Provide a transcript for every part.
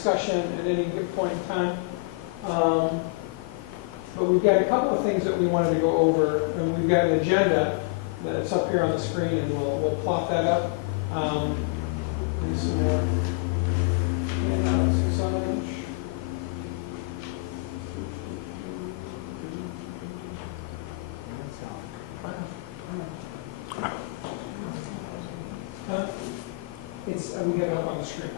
discussion at any given point in time. But we've got a couple of things that we wanted to go over, and we've got an agenda that's up here on the screen, and we'll plot that up. Need some more handouts and such. It's, we have it up on the screen.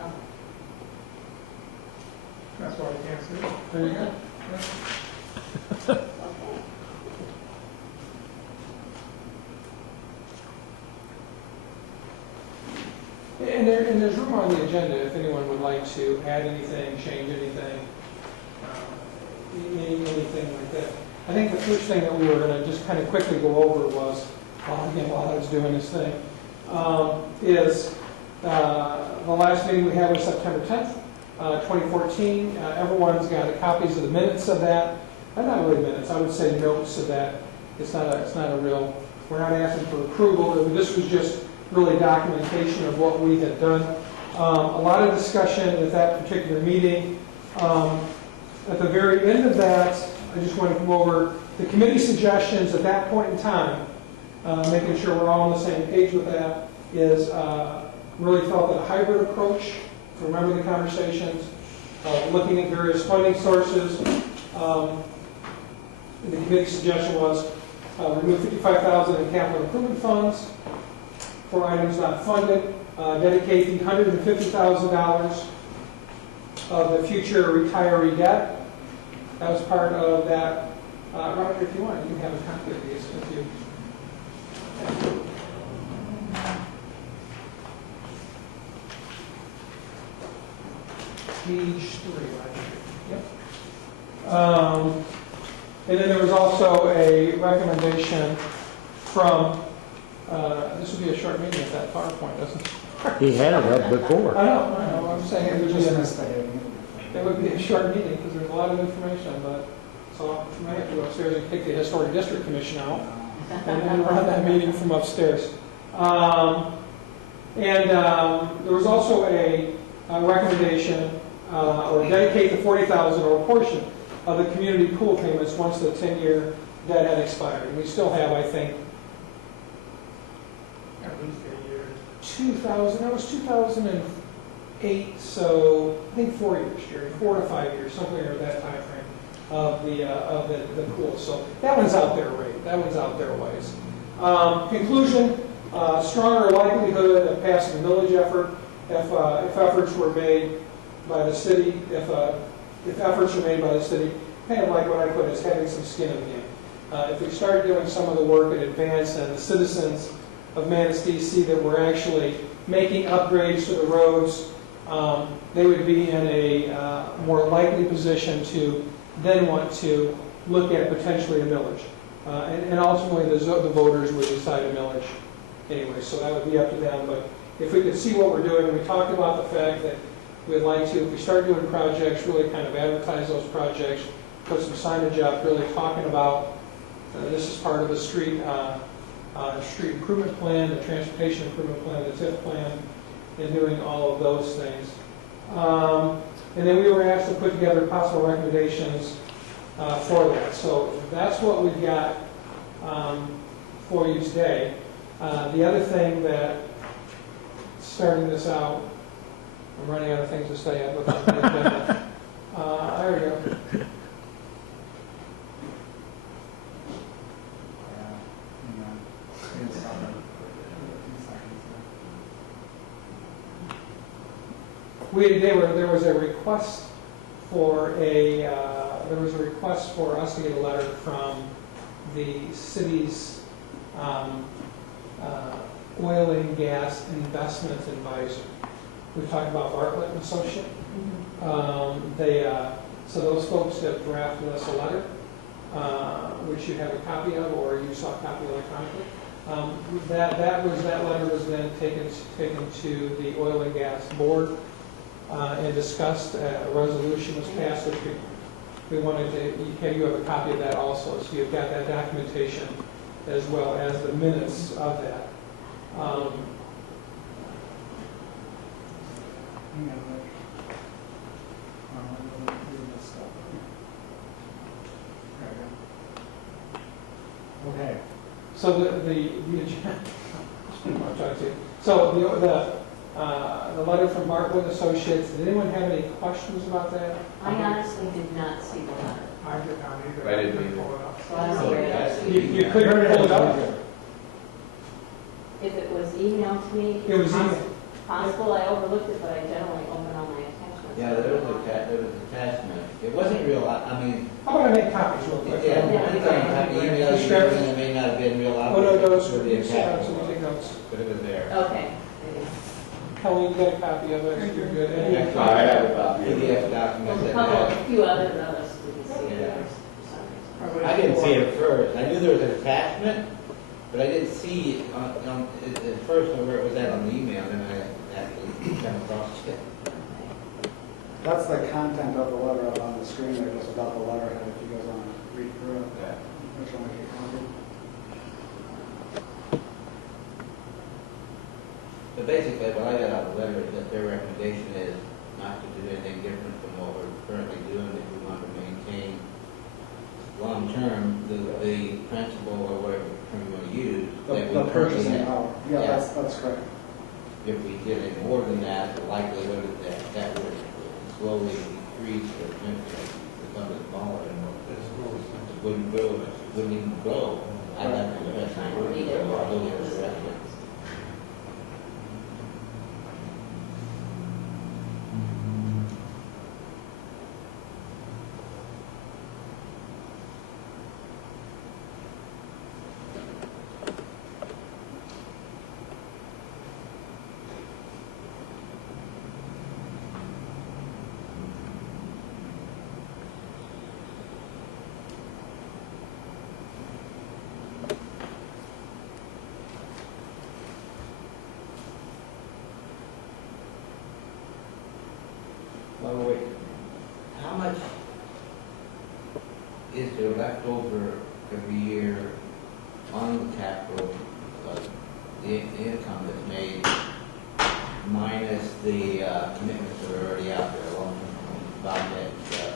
That's why we can't see it. There you go. And there's room on the agenda if anyone would like to add anything, change anything, anything like that. I think the first thing that we were going to just kind of quickly go over was, again, while I was doing this thing, is the last meeting we had was September 10th, 2014. Everyone's got copies of the minutes of that. Not really minutes, I would say notes of that. It's not a real, we're not asking for approval. This was just really documentation of what we had done. A lot of discussion at that particular meeting. At the very end of that, I just want to go over the committee suggestions at that point in time, making sure we're all on the same page with that, is really felt that a hybrid approach, to remember the conversations, looking at various funding sources. The committee suggestion was remove $55,000 in capital improvement funds for items not funded, dedicate the $150,000 of the future retiree debt. That was part of that. Roger, if you want, you can have a copy of these with you. Page 3, right? Yep. And then there was also a recommendation from, this would be a short meeting if that PowerPoint doesn't. He had it up before. I know. I'm saying it would be a short meeting because there's a lot of information, but so I might have to go upstairs and kick the Historic District Commission out and run that meeting from upstairs. There was also a recommendation or dedicate the $40,000 or a portion of the community pool payments once the 10-year debt had expired. And we still have, I think, At least a year. 2000, that was 2008, so I think 4 years, Jerry, 4 to 5 years, something like that time frame of the pool. So that one's out there, right? That one's out there a ways. Conclusion, stronger likelihood of passing the millage effort if efforts were made by the city, if efforts are made by the city, kind of like what I put as having some skin in the game. If we start doing some of the work in advance and the citizens of Manistee see that we're actually making upgrades to the roads, they would be in a more likely position to then want to look at potentially a millage. And ultimately the voters would decide a millage anyway, so that would be up to them. But if we could see what we're doing, we talked about the fact that we'd like to, if we start doing projects, really kind of advertise those projects, put some signage up, really talking about this is part of the street improvement plan, the transportation improvement plan, the TIF plan, and doing all of those things. And then we were asked to put together possible recommendations for that. So that's what we've got for you today. The other thing that, starting this out, I'm running out of things to say. I looked at the agenda. There we go. There was a request for us to get a letter from the city's oil and gas investment advisor. We talked about Bartlett and Associate. So those folks have drafted us a letter, which you have a copy of, or you saw a copy electronically. That letter was then taken to the Oil and Gas Board and discussed. A resolution was passed, which we wanted to. You have a copy of that also, so you've got that documentation as well as the minutes of that. So the agenda, I'm trying to, so the letter from Bartlett Associates, did anyone have any questions about that? I honestly did not see the letter. I did not either. I didn't either. pull it up. So I don't know where that's. You couldn't pull it up? If it was emailed to me, It was it's emailed. possible I overlooked it, but I generally open all my attachments. Yeah, there was attachment. It wasn't real, I mean, How about I make copies real quick? yeah, depends on how many emails you get, and it may not have been real Oh, no, obvious no, for the so we attachment, take notes. but it was there. Okay. Maybe. Kelly, you got a copy of it, you're good. Actually, I have a copy. PDF documents A that couple, had. a few others of us didn't see it Yeah. for some reason. I didn't see it first. I knew there was an attachment, but I didn't see it at first where it was at on the email, and I actually came across it. That's the content of the letter up on the screen there, just about the letterhead, if you guys want to read through it. Yeah. Which one make you copy? But basically, what I got out of the letter is that their recommendation is not to do anything different from what we're currently doing if we want to maintain long-term the principle or whatever term you want to use. that we The currently purchasing have. power. Yeah, Yeah. that's correct. If we did any more than that, the likelihood is that would slowly decrease or become smaller and wouldn't grow, wouldn't even grow. I'd have to invest in it, wouldn't grow, although it was directly. Well, wait, how much is there left over every year on the capital, the income that's made, minus the commitments that are already out there, long-term bond debt?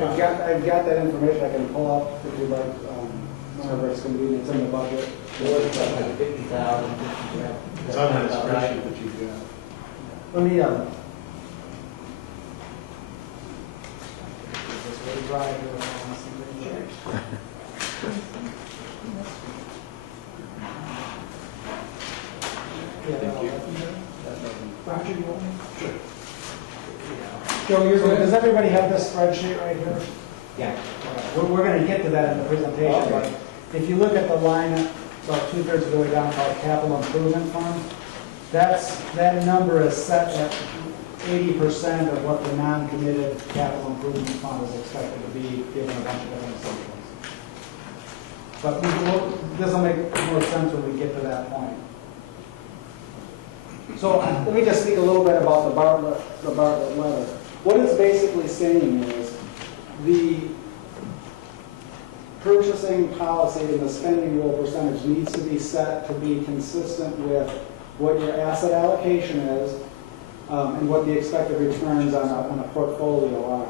I've got that information I can pull up if you'd like, whenever it's convenient, it's in the budget. Like 50,000. It's on that spreadsheet that you got. Let me, this way dry here, I want something. Roger, you want me? Sure. Joe, you're So good? does everybody have this spreadsheet right here? Yeah. We're going to get to that in the presentation, Okay. but if you look at the line about 2/3 of the way down called capital improvement fund, that number is set at 80% of what the non-committed capital improvement fund is expected to be, given a bunch of different assumptions. But this will make more sense when we get to that point. So let me just speak a little bit about the Bartlett letter. What it's basically saying is the purchasing policy and the spending rule percentage needs to be set to be consistent with what your asset allocation is and what the expected returns on a portfolio are.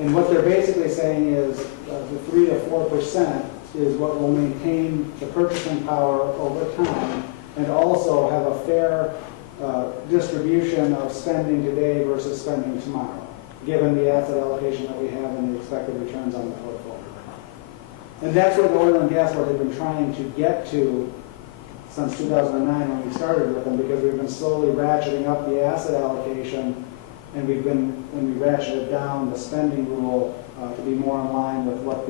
And what they're basically saying is the 3 to 4% is what will maintain the purchasing power over time and also have a fair distribution of spending today versus spending tomorrow, given the asset allocation that we have and the expected returns on the portfolio. And that's where the Oil and Gas Board has been trying to get to since 2009 when we started with them, because we've been slowly ratcheting up the asset allocation, and when we ratcheted down the spending rule to be more in line with what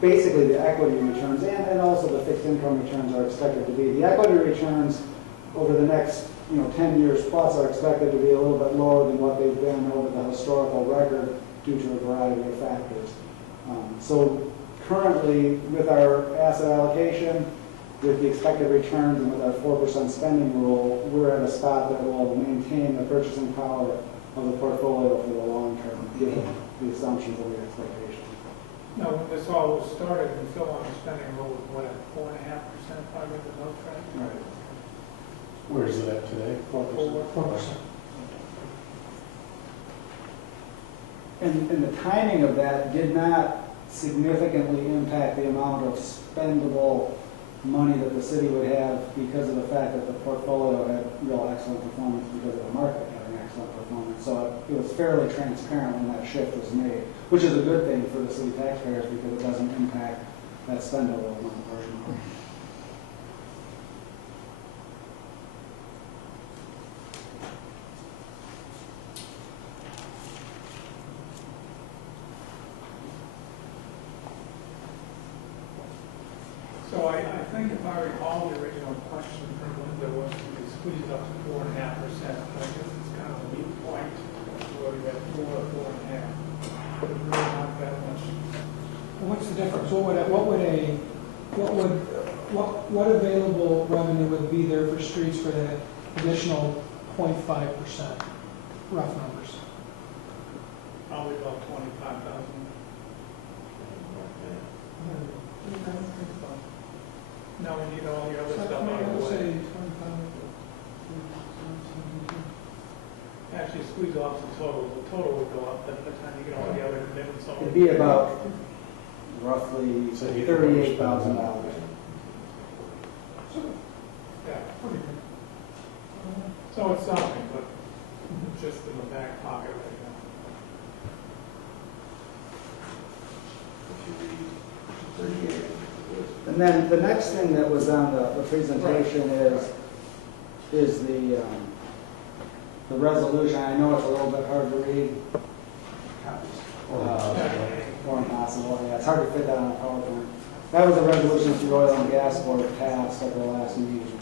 basically the equity returns and also the fixed income returns are expected to be. The equity returns over the next 10 years plus are expected to be a little bit lower than what they've been over the historical record due to a variety of factors. So currently, with our asset allocation, with the expected returns and with our 4% spending rule, we're at a spot that will maintain the purchasing power of the portfolio for the long term, given the assumptions of the expectations. No, when this all was started, we still on the spending rule was what, 4.5%, if I read the notes right? Right. Where is it at today? 4%. 4%. And the timing of that did not significantly impact the amount of spendable money that the city would have because of the fact that the portfolio had real excellent performance because of the market having excellent performance. So it was fairly transparent when that shift was made, which is a good thing for the city taxpayers because it doesn't impact that spendable amount. So I think if I recall, the original question from Linda was to squeeze it up to 4.5%. I guess it's kind of a weak point, where we got 4.5. But really not that much. What's the difference? What available revenue would be there for streets for that additional 0.5%? Rough numbers. Probably about 25,000. Now we need all the other stuff out of the way. Actually, squeeze off the total would go up, but by the time you get all the other commitments on. It'd be about roughly $38,000. Yeah. So it's something, but just in the back pocket right now. And then the next thing that was on the presentation is the resolution. I know it's a little bit hard to read. Or impossible. Yeah, it's hard to fit that on a PowerPoint. That was a resolution that the Oil and Gas Board passed at the last meeting.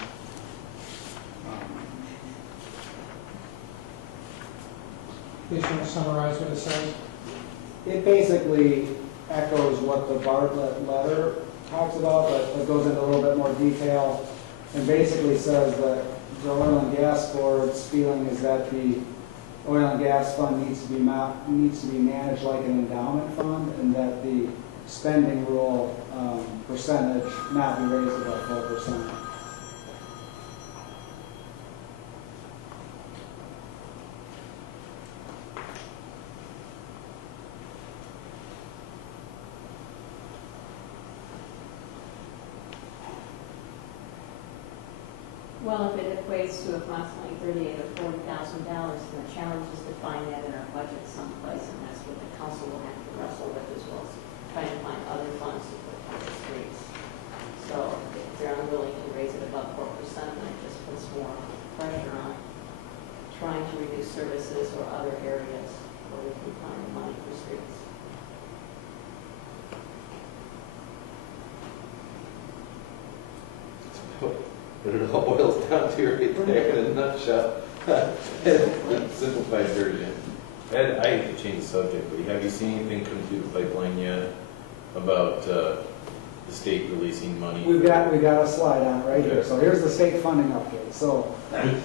You just want to summarize what it says? It basically echoes what the Bartlett letter talks about, but it goes into a little bit more detail and basically says that the Oil and Gas Board's feeling is that the oil and gas fund needs to be managed like an endowment fund, and that the spending rule percentage not be raised above 4%. Well, if it equates to approximately $38,000 or $40,000, then the challenge is to find that in our budget someplace, and that's what the council will have to wrestle with, as well as trying to find other funds to put on the streets. So if they're unwilling to raise it above 4%, then it just puts more pressure on trying to reduce services or other areas where we can find money for streets. But it all boils down to right there in a nutshell. Simplified version. Ed, I hate to change the subject, but have you seen anything come through the pipeline yet about the state releasing money? We've got a slide on it right here. So here's the state funding update. So Good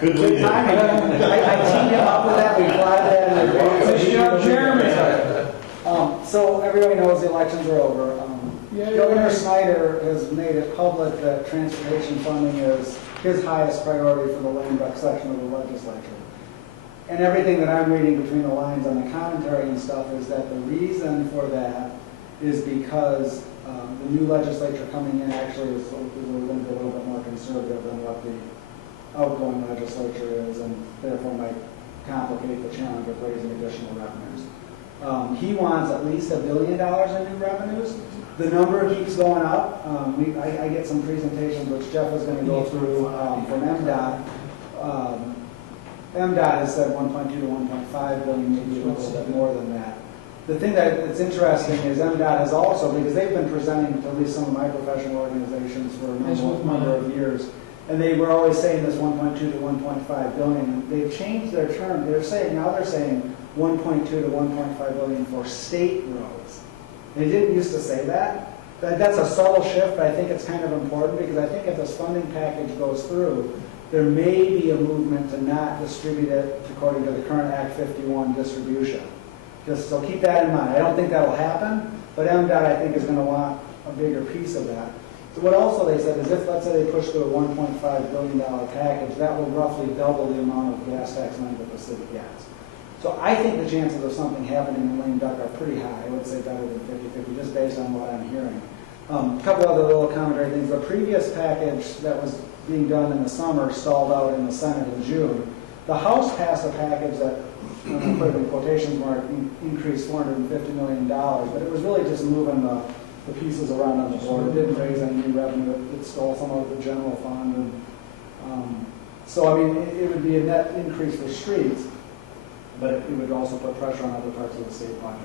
good lead. timing. I teamed him up with that. We applied that in advance. Jeremy. So everybody knows the elections are over. Governor Snyder has made it public that transportation funding is his highest priority for the lame duck section of the legislature. And everything that I'm reading between the lines on the commentary and stuff is that the reason for that is because the new legislature coming in actually is going to be a little bit more conservative than what the outgoing legislature is, and therefore might complicate the challenge of raising additional revenues. He wants at least $1 billion in new revenues. The number keeps going up. I get some presentations which Jeff is going to go through from MDOT. MDOT has said 1.2 to 1.5 billion, maybe a little bit more than that. The thing that's interesting is MDOT has also, because they've been presenting to at least some of my professional organizations for a number of years, and they were always saying this 1.2 to 1.5 billion. They've changed their term. They're saying 1.2 to 1.5 billion for state roads. They didn't used to say that. That's a subtle shift, but I think it's kind of important because I think if this funding package goes through, there may be a movement to not distribute it according to the current Act 51 distribution. Just so keep that in mind. I don't think that will happen, but MDOT I think is going to want a bigger piece of that. So what also they said is if, let's say, they push through a $1.5 billion package, that will roughly double the amount of gas tax money that the city gets. So I think the chances of something happening in lame duck are pretty high. I would say better than 50-50, just based on what I'm hearing. A couple other little commentary things. The previous package that was being done in the summer stalled out in the Senate in June. The House passed a package that, I'm going to put it in quotation mark, increased $450 million, but it was really just moving the pieces around on the board. It didn't raise any new revenue. It stole some of the general fund. And, so, I mean, it would be a net increase for streets, but it would also put pressure on other parts of the state budget.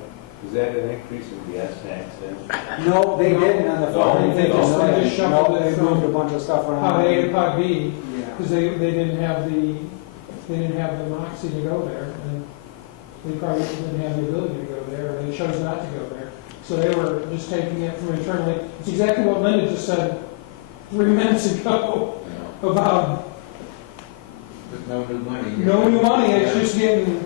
Is that an increase in gas tax then? No, they didn't on the phone. They just shuffled it They moved a bunch of stuff around. Pod A to Pod B, Yeah. because they didn't have the moxie to go there, and they probably didn't have the ability to go there, or they chose not to go there. So they were just taking it from internally. It's exactly what Linda just said 3 minutes ago about There's no new money. no new money, it's just getting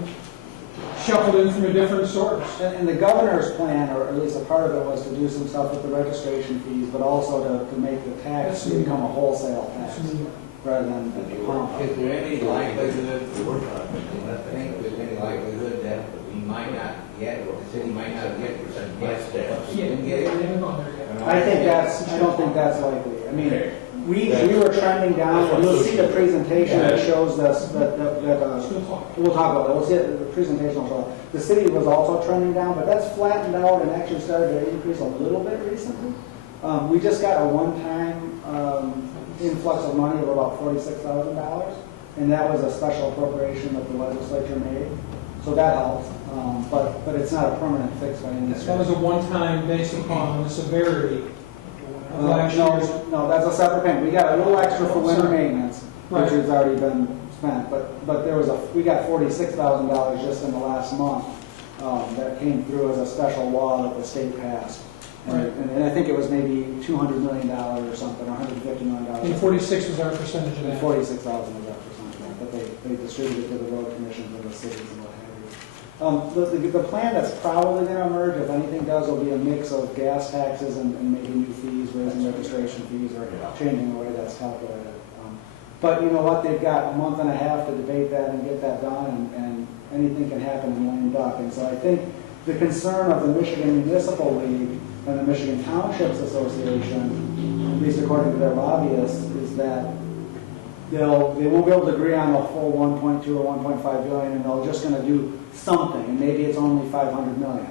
shuffled in from a different source. And the governor's plan, or at least a part of it, was to do some stuff with the registration fees, but also to make the tax become a wholesale tax rather than a pump. Is there any likelihood, I think there's any likelihood that we might not get, or the city might not get some gas tax? Yeah, Didn't they get it? haven't gone there yet. I don't think that's likely. I mean, we were trending down, and you'll see the presentation that shows us that Still talk. we'll talk about that. We'll see it, the presentation will show. The city was also trending down, but that's flattened out and actually started to increase a little bit recently. We just got a one-time influx of money of about $46,000, and that was a special appropriation that the legislature made, so that helps. But it's not a permanent fix by any stretch. That was a one-time based upon the severity of last year's. No, that's a separate payment. We got a little extra for winter maintenance, Right. which has already been spent, but there was we got $46,000 just in the last month that came through as a special law that the state passed. And I think it was maybe $200 million or something, or $150 million. And 46 was our percentage of And that. 46,000 was up for something that they distributed to the road commissions and the cities and what have you. The plan that's probably going to emerge, if anything does, will be a mix of gas taxes and maybe new fees, raising registration fees, or changing the way that's calculated. But you know what? They've got a month and a half to debate that and get that done, and anything can happen in lame duck. And so I think the concern of the Michigan Municipal League and the Michigan Townships Association, at least according to their lobbyists, is that they won't be able to agree on the full 1.2 or 1.5 billion, and they're just going to do something, and maybe it's only 500 million.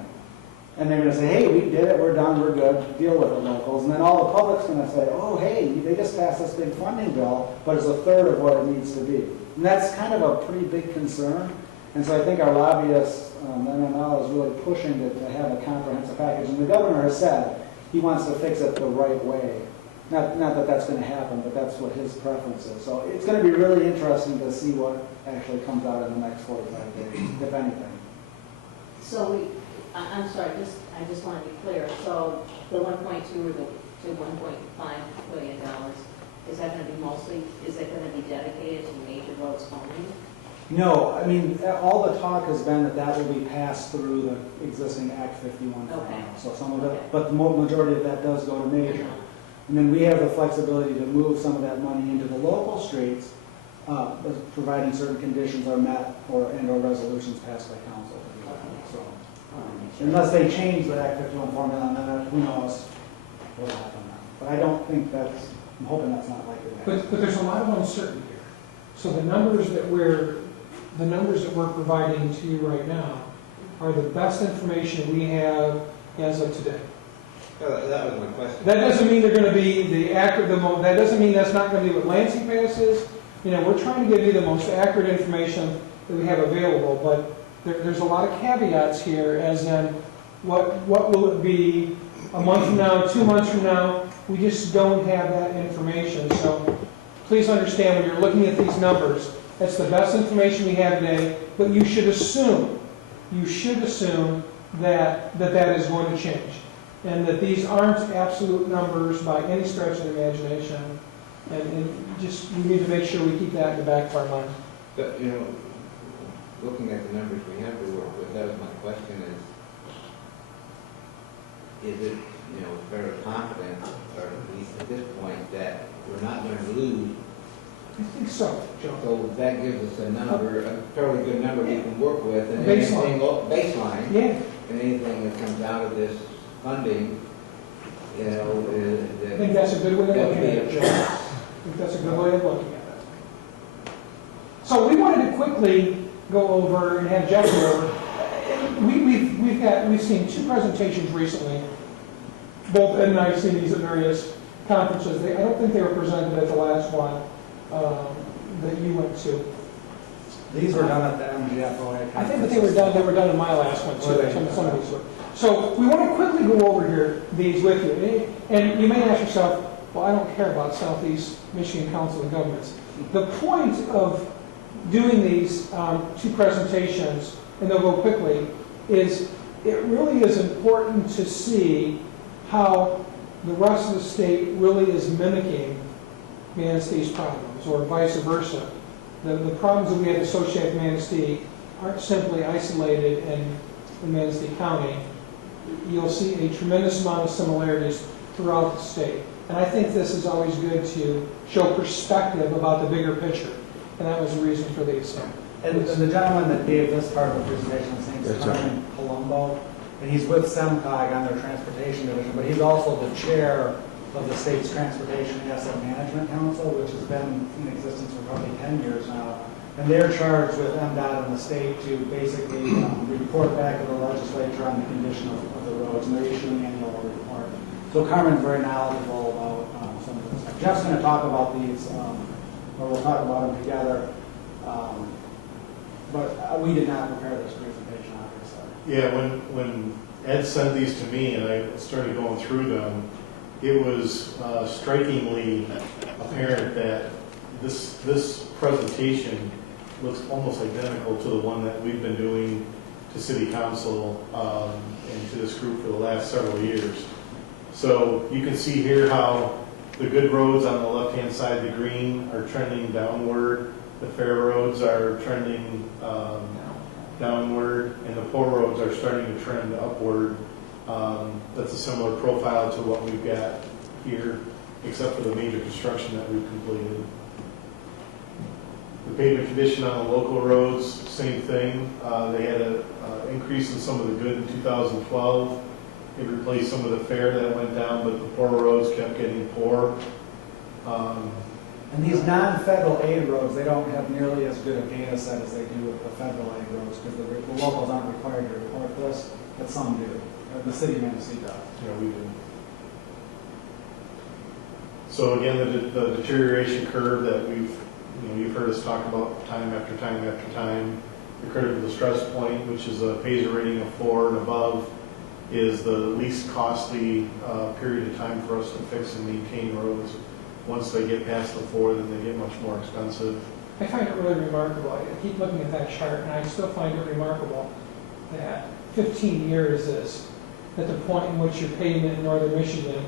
And they're going to say, hey, we did it, we're done, we're good, deal with it, locals. And then all the public's going to say, oh, hey, they just passed this big funding bill, but it's a third of what it needs to be. And that's kind of a pretty big concern. And so I think our lobbyists, MML, is really pushing to have a comprehensive package. And the governor has said he wants to fix it the right way. Not that that's going to happen, but that's what his preference is. So it's going to be really interesting to see what actually comes out in the next 45 days, if anything. So I'm sorry, I just want to be clear. So the 1.2 or the $1.5 billion, is that going to be mostly, is it going to be dedicated to major roads only? No, I mean, all the talk has been that will be passed through the existing Act 51 fund. Okay. So some of it, Okay. but the majority of that does go to major. And then we have the flexibility to move some of that money into the local streets, providing certain conditions are met or resolutions passed by council. So, unless they change the Act 51 formula, then who knows what will happen now. But I don't think I'm hoping that's not likely to happen. But there's a lot of uncertainty here. So the numbers that we're providing to you right now are the best information we have as of today. That was my question. That doesn't mean they're going to be that doesn't mean that's not going to be what Lansing passes. You know, we're trying to give you the most accurate information that we have available, but there's a lot of caveats here, as in what will it be a month from now, 2 months from now? We just don't have that information. So please understand, when you're looking at these numbers, that's the best information we have today, but you should assume that that is going to change, and that these aren't absolute numbers by any stretch of the imagination, and just we need to make sure we keep that in the back of our mind. But, looking at the numbers we have to work with, that was my question is it, very confident, or at least at this point, that we're not going to lose? I think so, Joe. So that gives us a number, a fairly good number we can work with. And Baseline. anything, baseline. Yeah. And anything that comes out of this funding you know, I think that's a good way of that looking would at be it, a Joe. choice. I think that's a good way of looking at it. So we wanted to quickly go over and have Jeff go over. We've seen two presentations recently. Both Ed and I have seen these at various conferences. I don't think they were presented at the last one that you went to. These were done at the MGFOA. I think that they were done in my last one too. Some of these were. So we want to quickly go over here these with you. And you may ask yourself, well, I don't care about Southeast Michigan Council of Governments. The point of doing these two presentations, and they'll go quickly, is it really is important to see how the rest of the state really is mimicking Manistee problems, or vice versa. The problems that we have associated with Manistee aren't simply isolated in Manistee County. You'll see a tremendous amount of similarities throughout the state. And I think this is always good to show perspective about the bigger picture. And that was the reason for these. And the gentleman that gave this part of the presentation, his name is Carmen Colombo, and he's with SEMCOG on their transportation division, but he's also the chair of the state's Transportation Asset Management Council, which has been in existence for probably 10 years now. And they're charged with MDOT and the state to basically report back to the legislature on the condition of the roads, and they're issuing an annual report. So Carmen's very knowledgeable about some of this. Jeff's going to talk about these, or we'll talk about them together. But we did not prepare this presentation, obviously. Yeah, when Ed sent these to me and I started going through them, it was strikingly apparent that this presentation looks almost identical to the one that we've been doing to City Council and to this group for the last several years. So you can see here how the good roads on the left-hand side, the green, are trending downward. The fair roads are trending downward, and the poor roads are starting to trend upward. That's a similar profile to what we've got here, except for the major construction that we've completed. The pavement condition on the local roads, same thing. They had an increase in some of the good in 2012. They replaced some of the fair that went down, but the poor roads kept getting poor. And these non-federal aid roads, they don't have nearly as good a data set as they do with the federal aid roads, because the locals aren't required to report this, but some do. The city of Manistee does. Yeah, we do. So again, the deterioration curve that you've heard us talk about time after time after time. The critical distress point, which is a PASER rating of 4 and above, is the least costly period of time for us to fix and maintain roads. Once they get past the 4, then they get much more expensive. I find it really remarkable. I keep looking at that chart, and I still find it remarkable that 15 years is at the point in which your pavement in northern Michigan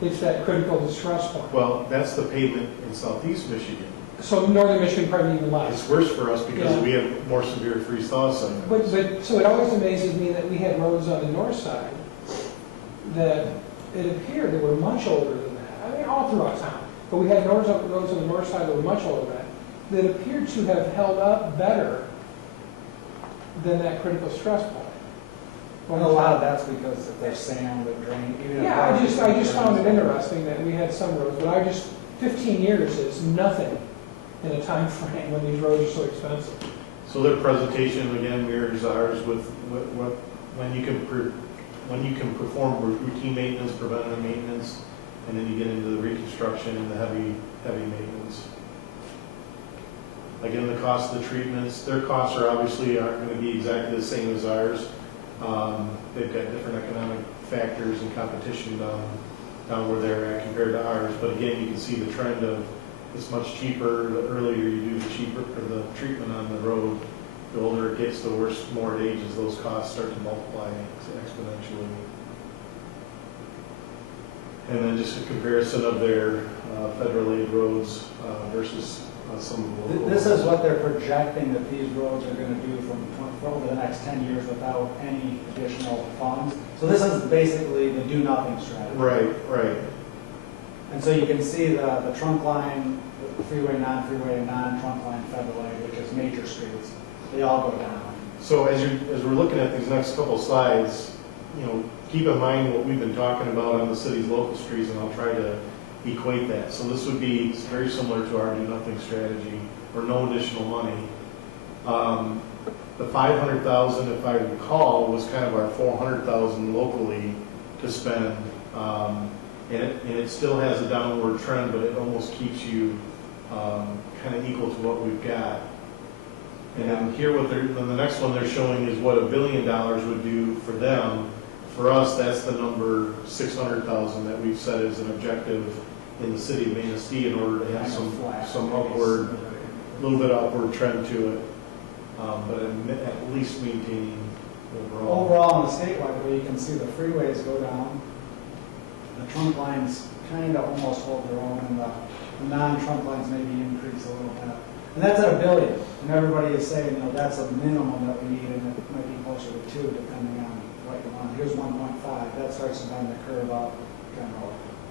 hits that critical distress point. Well, that's the pavement in southeast Michigan. So northern Michigan probably even It's less. worse for us because Yeah. we have more severe freeze-thaw segments. But so it always amazes me that we had roads on the north side that it appeared that were much older than that. I mean, all throughout town. But we had roads on the north side that were much older than that, that appeared to have held up better than that critical stress point. And a lot of that's because if there's sand that drain. Even if Yeah, I just found it interesting that we had some roads, but 15 years is nothing in a time frame when these roads are so expensive. So their presentation again mirrors ours with when you can perform routine maintenance, preventative maintenance, and then you get into the reconstruction and the heavy maintenance. Again, the cost of the treatments, their costs aren't going to be exactly the same as ours. They've got different economic factors and competition down where they're at compared to ours. But again, you can see the trend of it's much cheaper. The earlier you do the cheaper for the treatment on the road, the older it gets, the worse, more it ages, those costs start to multiply exponentially. And then just a comparison of their federal aid roads versus some of the local. This is what they're projecting that these roads are going to do for over the next 10 years without any additional funds. So this is basically the do-nothing strategy. Right. And so you can see the trunk line, the freeway, non-freeway, and non-trunk line federal aid, which is major streets. They all go down. So as we're looking at these next couple slides, keep in mind what we've been talking about on the city's local streets, and I'll try to equate that. So this would be very similar to our do-nothing strategy, or no additional money. The 500,000, if I recall, was kind of our 400,000 locally to spend. And it still has a downward trend, but it almost keeps you kind of equal to what we've got. And then here, then the next one they're showing is what $1 billion would do for them. For us, that's the number 600,000 that we've set as an objective in the city of Manistee in order to have some upward, a little bit upward trend to it, but at least maintaining overall. Overall, on the statewide, where you can see the freeways go down, the trunk lines kind of almost hold their own, and the non-trunk lines maybe increase a little bit. And that's at $1 billion, and everybody is saying, that's a minimum that we need, and it might be closer to 2, depending on what you want. Here's 1.5, that starts to bend the curve up, kind of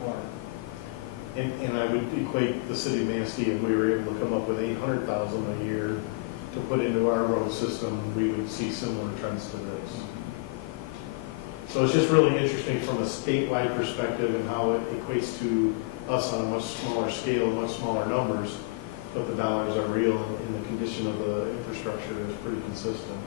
more. And I would equate the city of Manistee, if we were able to come up with 800,000 a year to put into our road system, we would see similar trends to this. So it's just really interesting from a statewide perspective and how it equates to us on a much smaller scale, much smaller numbers, but the dollars are real and the condition of the infrastructure is pretty consistent.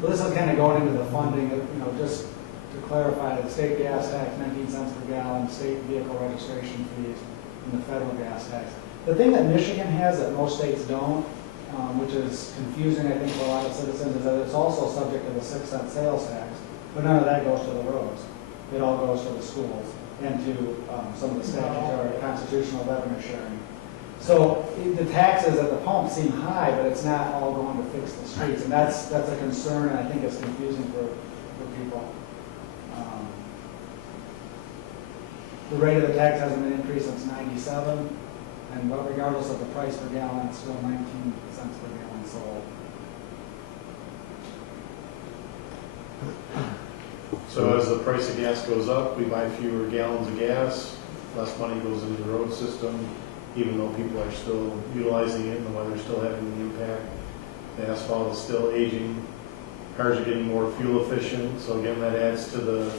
So this is kind of going into the funding, just to clarify, the state gas tax, 19 cents per gallon, state vehicle registration fees, and the federal gas tax. The thing that Michigan has that most states don't, which is confusing, I think, for a lot of citizens, is that it's also subject to the 6-cent sales tax, but none of that goes to the roads. It all goes to the schools and to some of the statutory constitutional revenue sharing. So the taxes at the pump seem high, but it's not all going to fix the streets, and that's a concern, and I think it's confusing for people. The rate of the tax hasn't been increased since '97, and but regardless of the price per gallon, it's still 19 cents per gallon sold. So as the price of gas goes up, we buy fewer gallons of gas, less money goes into the road system, even though people are still utilizing it and the weather's still having an impact. The asphalt is still aging, cars are getting more fuel efficient, so again, that adds to the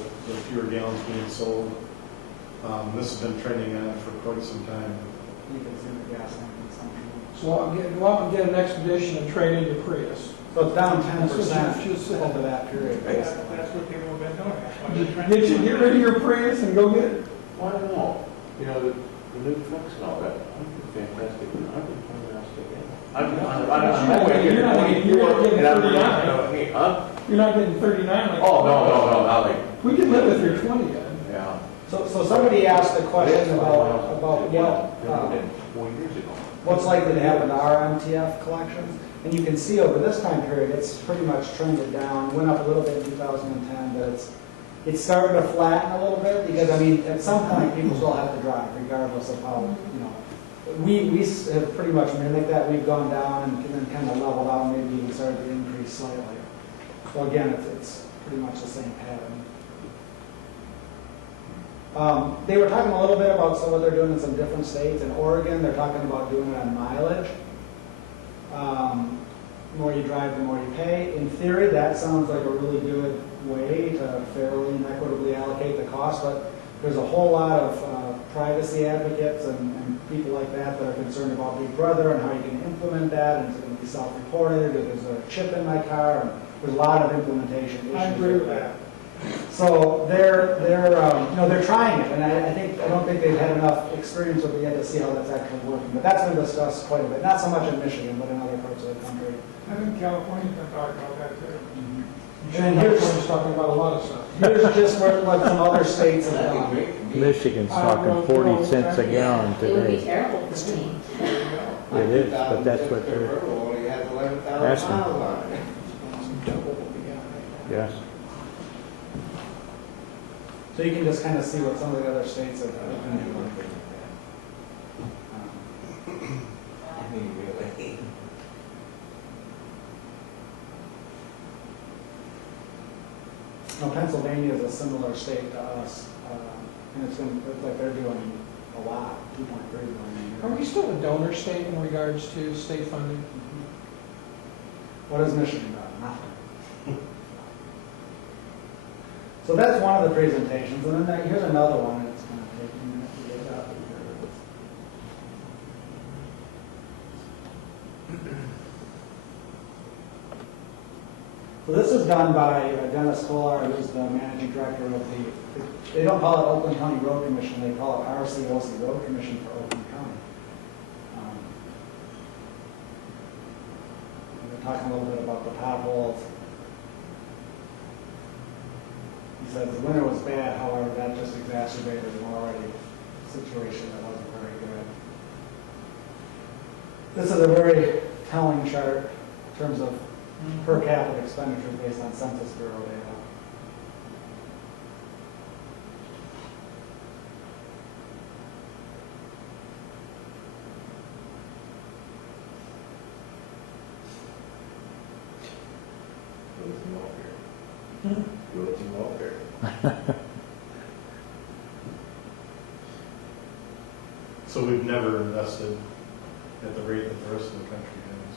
fewer gallons being sold. This has been trending on for quite some time. You can see the gas tank consumption. So go out and get an expedition and trade in your Prius. So it's down That's what 10% you just said. over that period, That's basically. what people have been doing. That's why they're trying to- Get rid of your Prius and go get it. Well, I don't know. The new trucks and all that, I've been fantastic. I've been fantastic. You're not getting 39. Huh? You're not getting 39 like. Oh, no, not like. We can live with your 20 then. Yeah. So somebody asked a question about what, 4 years ago. what's likely to happen to our MTF collections. And you can see over this time period, it's pretty much trended down, went up a little bit in 2010, but it's starting to flatten a little bit because, I mean, at some point, people still have to drive regardless of how, we have pretty much mimicked that. We've gone down and then kind of leveled out, and maybe even started to increase slightly. So again, it's pretty much the same pattern. They were talking a little bit about what they're doing in some different states. In Oregon, they're talking about doing it on mileage. The more you drive, the more you pay. In theory, that sounds like a really good way to fairly and equitably allocate the cost, but there's a whole lot of privacy advocates and people like that that are concerned about Big Brother and how you can implement that, and it's going to be self-reported, and there's a chip in my car, and there's a lot of implementation issues. I agree with that. So they're trying it, and I don't think they've had enough experience with it yet to see how that's actually working. But that's been discussed quite a bit, not so much in Michigan, but in other parts of the country. I think California's been talking about that too. And here's talking about a lot of stuff. here's just what some other states have That'd be done. great for me. Michigan's talking 40 cents a gallon It would be today. terrible for me. It is, but that's what they're Only has 11,000 asking. miles on it. Yes. So you can just kind of see what some of the other states have been doing. I mean, really. Now, Pennsylvania is a similar state to us, and it's like they're doing a lot, 2.3 billion. Are we still a donor state in regards to state funding? What has Michigan done? Nothing. So that's one of the presentations, and then here's another one. It's going to take a minute to get out here. So this is done by Dennis Kolar, who's the managing director of they don't call it Oakland County Road Commission, they call it RCOC Road Commission for Oakland County. We're talking a little bit about the potholes. He said the winter was bad, however, that just exacerbated an already situation that wasn't very good. This is a very telling chart in terms of per capita expenditures based on Census Bureau data. Roads and welfare. So we've never invested at the rate that the rest of the country has.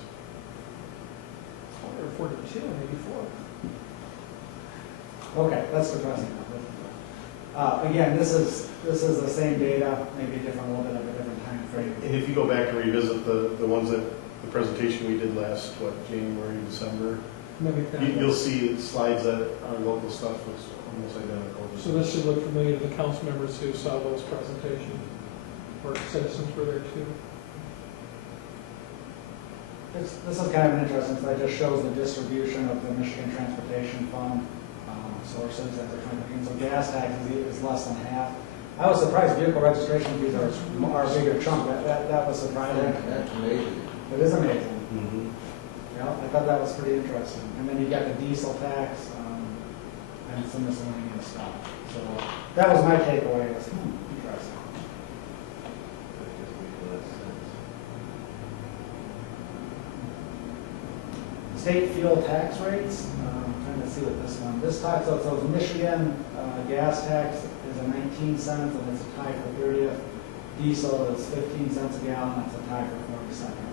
Or 42, maybe 4. Okay, that's depressing. Again, this is the same data, maybe a little bit of a different time frame. And if you go back and revisit the ones that, the presentation we did last, January, December, you'll see slides that our local stuff was almost identical. So this should look familiar to the council members who saw those presentations, or citizens were there too. This is kind of an interesting slide. It just shows the distribution of the Michigan Transportation Fund sources as they're trying to, so gas taxes is less than half. I was surprised vehicle registration fees are a bigger chunk. That was surprising. That's amazing. It is amazing. Mm-hmm. Yeah, I thought that was pretty interesting. And then you got the diesel tax and some miscellaneous stuff. So that was my takeaway. Was interesting. State fuel tax rates. Trying to see what this talks about. So Michigan gas tax is a 19 cents and it's a tie for 30th. Diesel is 15 cents a gallon. That's a tie for 42nd.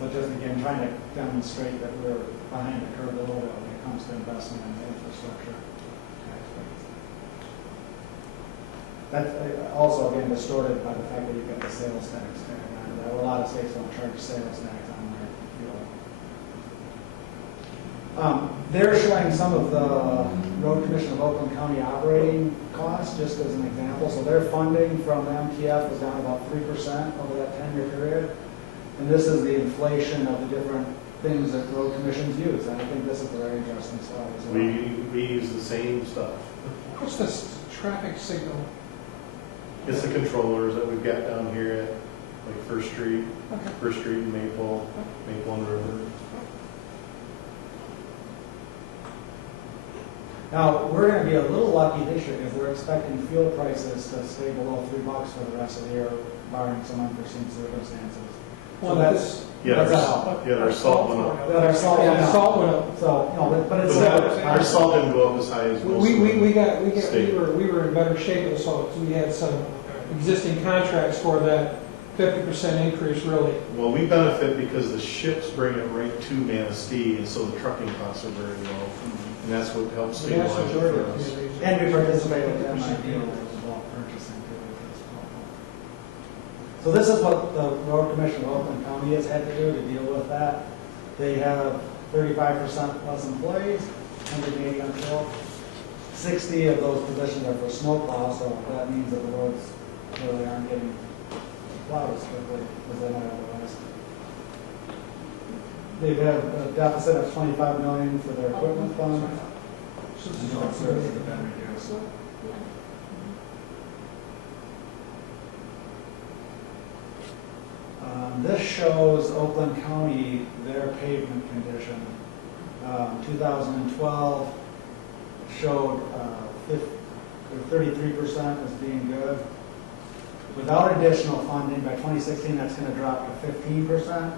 So just again, trying to demonstrate that we're behind the curve a little bit when it comes to investment in infrastructure tax rates. That's also again distorted by the fact that you've got the sales tax. A lot of states don't charge sales tax on their fuel. They're showing some of the Road Commission of Oakland County operating costs, just as an example. So their funding from the MTF was down about 3% over that 10-year period. And this is the inflation of the different things that road commissions use. And I think this is a very interesting slide as well. We use the same stuff. What's this traffic signal? It's the controllers that we've got down here at like First Street, Okay. First Street and Maple and River. Now, we're going to be a little lucky this year because we're expecting fuel prices to stay below $3 for the rest of the year, barring some unforeseen circumstances. Well, so that's our salt went up. Our salt went up. Salt went up. So, no, but it's Our salt didn't go up as high as most. We were in better shape with the salt because we had some existing contracts for that 50% increase, really. Well, we benefit because the ships bring it right to Manistee, and so the trucking costs are very low, and that's what helps stabilize it for us. And we participate with them on bulk purchasing too. So this is what the Road Commission of Oakland County has had to do to deal with that. They have 35% less employees, 180 on field. 60 of those positions are for snow plow, so that means that the roads really aren't getting plowed as quickly as they might otherwise. They have a deficit of $25 million for their equipment fund. And road services have been reduced. This shows Oakland County, their pavement condition. 2012 showed 33% as being good. Without additional funding, by 2016, that's going to drop to 15%,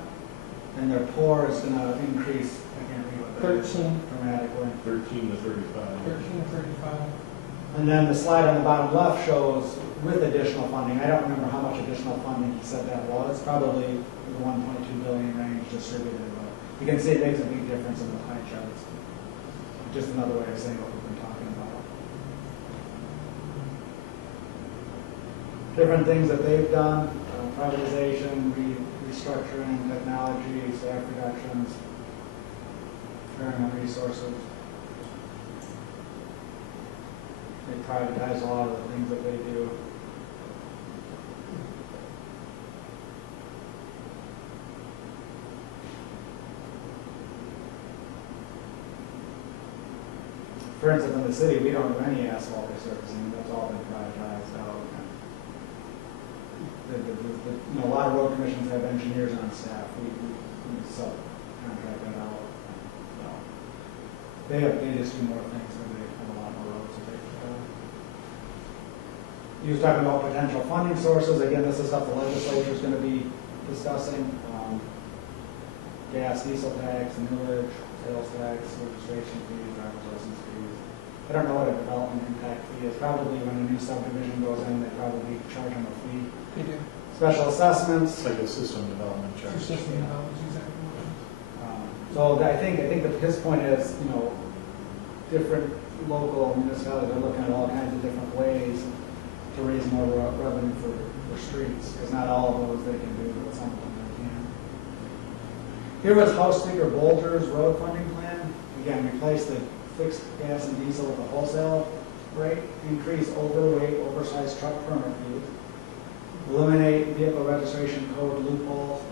and their poor is going to increase, I can't read what that is, 13. dramatically. 13 to 35. 13 to 35. And then the slide on the bottom left shows with additional funding. I don't remember how much additional funding he said that was. Probably the 1.2 billion range distributed. But you can see it makes a big difference in the pie charts. just another way of saying what we've been talking about. Different things that they've done, privatization, restructuring, technology, staff reductions, sharing of resources. They privatize a lot of the things that they do. For instance, in the city, we don't do any asphalt resurfacing. That's all been privatized out. A lot of road commissions have engineers on staff. We subcontract that out. So they just do more things, and they have a lot more roads to take care of. You was talking about potential funding sources. Again, this is stuff the legislature is going to be discussing. Gas, diesel tax, millage, sales tax, registration fees, driver's license fees. I don't know what a development impact fee is. Probably when a new subdivision goes in, they probably charge them a fee. They do. Special assessments. It's like a system development charge. System development, exactly. So I think that his point is, different local municipalities are looking at all kinds of different ways to raise more revenue for streets, because not all of those they can do, but some of them they can. Here was House Speaker Bolger's road funding plan. Again, replace the fixed gas and diesel with a wholesale rate, increase overweight, oversized truck permit fees, eliminate vehicle registration code loopholes,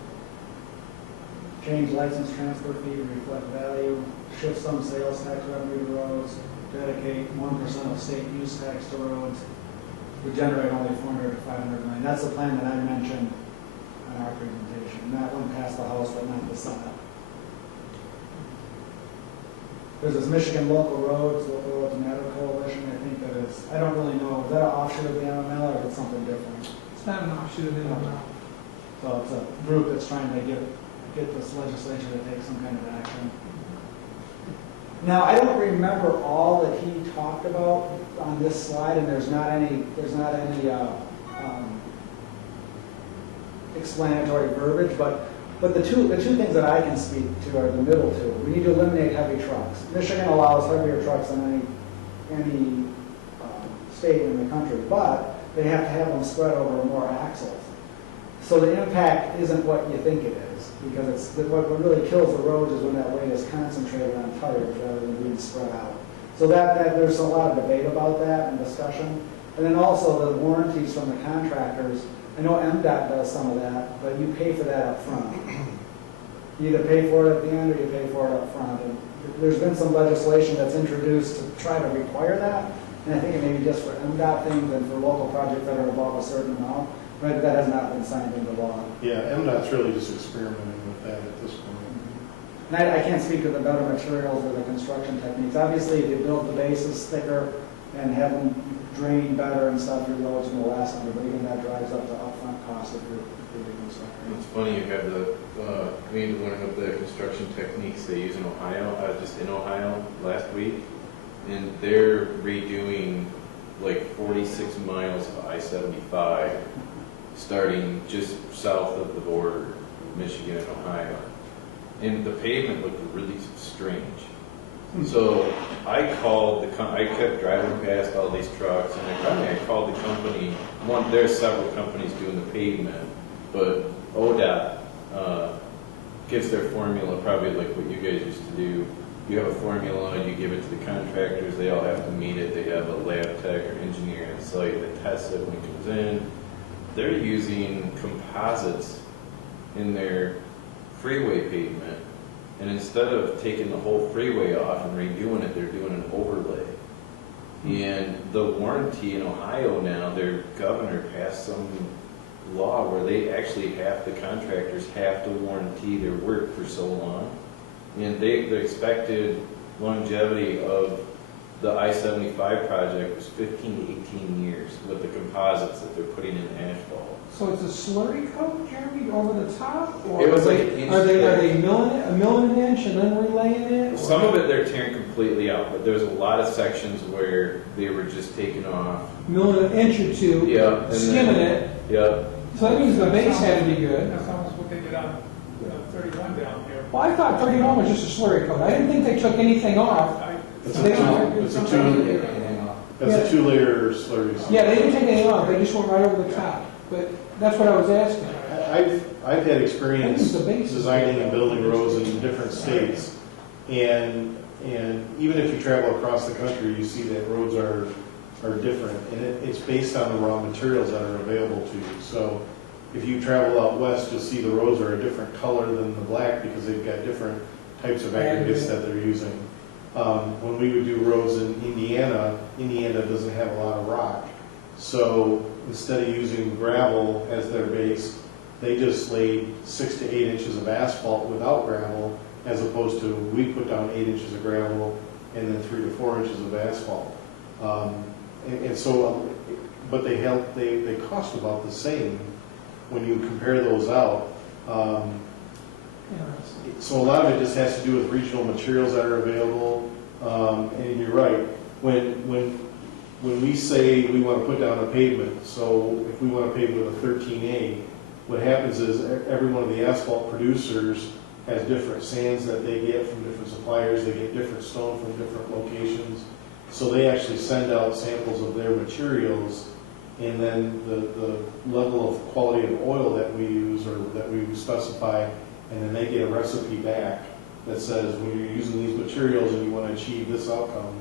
change license transfer fee to reflect value, shift some sales tax revenue to roads, dedicate 1% of state use tax to roads, would generate only 400 to 500 million. That's the plan that I mentioned on our presentation. And that one passed the House, but not the Senate. There's this Michigan Local Roads Matter Coalition. I think that is, I don't really know, is that an offshoot of the MML or is it something different? It's not an offshoot of the MML. So it's a group that's trying to get this legislature to take some kind of action. Now, I don't remember all that he talked about on this slide, and there's not any explanatory verbiage, but the two things that I can speak to are the middle two. We need to eliminate heavy trucks. Michigan allows heavier trucks than any state in the country, but they have to have them spread over more axles. So the impact isn't what you think it is, because what really kills the roads is when that weight is concentrated on tires rather than being spread out. So that there's a lot of debate about that and discussion. And then also the warranties from the contractors. I know MDOT does some of that, but you pay for that up front. You either pay for it at the end or you pay for it up front. And there's been some legislation that's introduced to try to require that. And I think it may be just for MDOT things and for local projects that are above a certain amount. But that has not been signed into law. Yeah, MDOT's really just experimenting with that at this point. And I can't speak to the better materials or the construction techniques. Obviously, if you build the bases thicker and have them drain better and stuff, your roads will last longer, but even that drives up the upfront cost of your reconstruction. It's funny, you have me to learn of the construction techniques they use in Ohio. I was just in Ohio last week, and they're redoing like 46 miles of I-75, starting just south of the border, Michigan and Ohio. And the pavement looked really strange. So I kept driving past all these trucks, and I called the company. There's several companies doing the pavement, but ODOT gives their formula, probably like what you guys used to do. You have a formula, you give it to the contractors, they all have to meet it. They have a lab tech or engineer on site that tests it when it comes in. They're using composites in their freeway pavement, and instead of taking the whole freeway off and redoing it, they're doing an overlay. And the warranty in Ohio now, their governor passed some law where they actually the contractors have to warranty their work for so long. And the expected longevity of the I-75 project was 15 to 18 years with the composites that they're putting in asphalt. So it's a slurry coat, Jeremy, over the top? Or It was like are they milling it, a inch and then relaying it? Some of it they're tearing completely out, but there's a lot of sections where they were just taking off. Milling an inch or two, Yeah, and skimming it. Yeah. So that means the base had to be good. That's almost what they did on 31 down here. Well, I thought 31 was just a slurry coat. I didn't think they took anything off. It's They don't- a sometimes two, they do. that's a two-layer slurry. Yeah, they didn't take anything off, they just went right over the top, but that's what I was asking. I've had experience That was the base. designing and building roads in different states, and even if you travel across the country, you see that roads are different, and it's based on the raw materials that are available to you. So if you travel out west, you'll see the roads are a different color than the black because they've got different types of aggregates that they're using. When we would do roads in Indiana doesn't have a lot of rock. So instead of using gravel as their base, they just laid 6 to 8 inches of asphalt without gravel, as opposed to we put down 8 inches of gravel and then 3 to 4 inches of asphalt. But they cost about the same when you compare those out. So a lot of it just has to do with regional materials that are available. And you're right, when we say we want to put down a pavement, so if we want to pave with a 13A, what happens is every one of the asphalt producers has different sands that they get from different suppliers, they get different stone from different locations. So they actually send out samples of their materials, and then the level of quality of oil that we use or that we specify, and then they get a recipe back that says when you're using these materials and you want to achieve this outcome,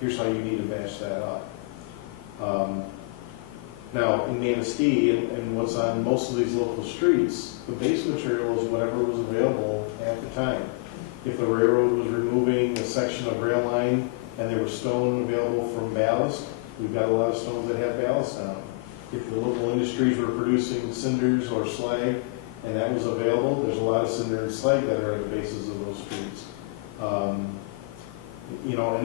here's how you need to batch that up. Now, in Manistee and what's on most of these local streets, the base material is whatever was available at the time. If the railroad was removing a section of rail line and there was stone available from ballast, we've got a lot of stones that have ballast on them. If the local industries were producing cinders or slag and that was available, there's a lot of cinder and slag that are at the bases of those streets. And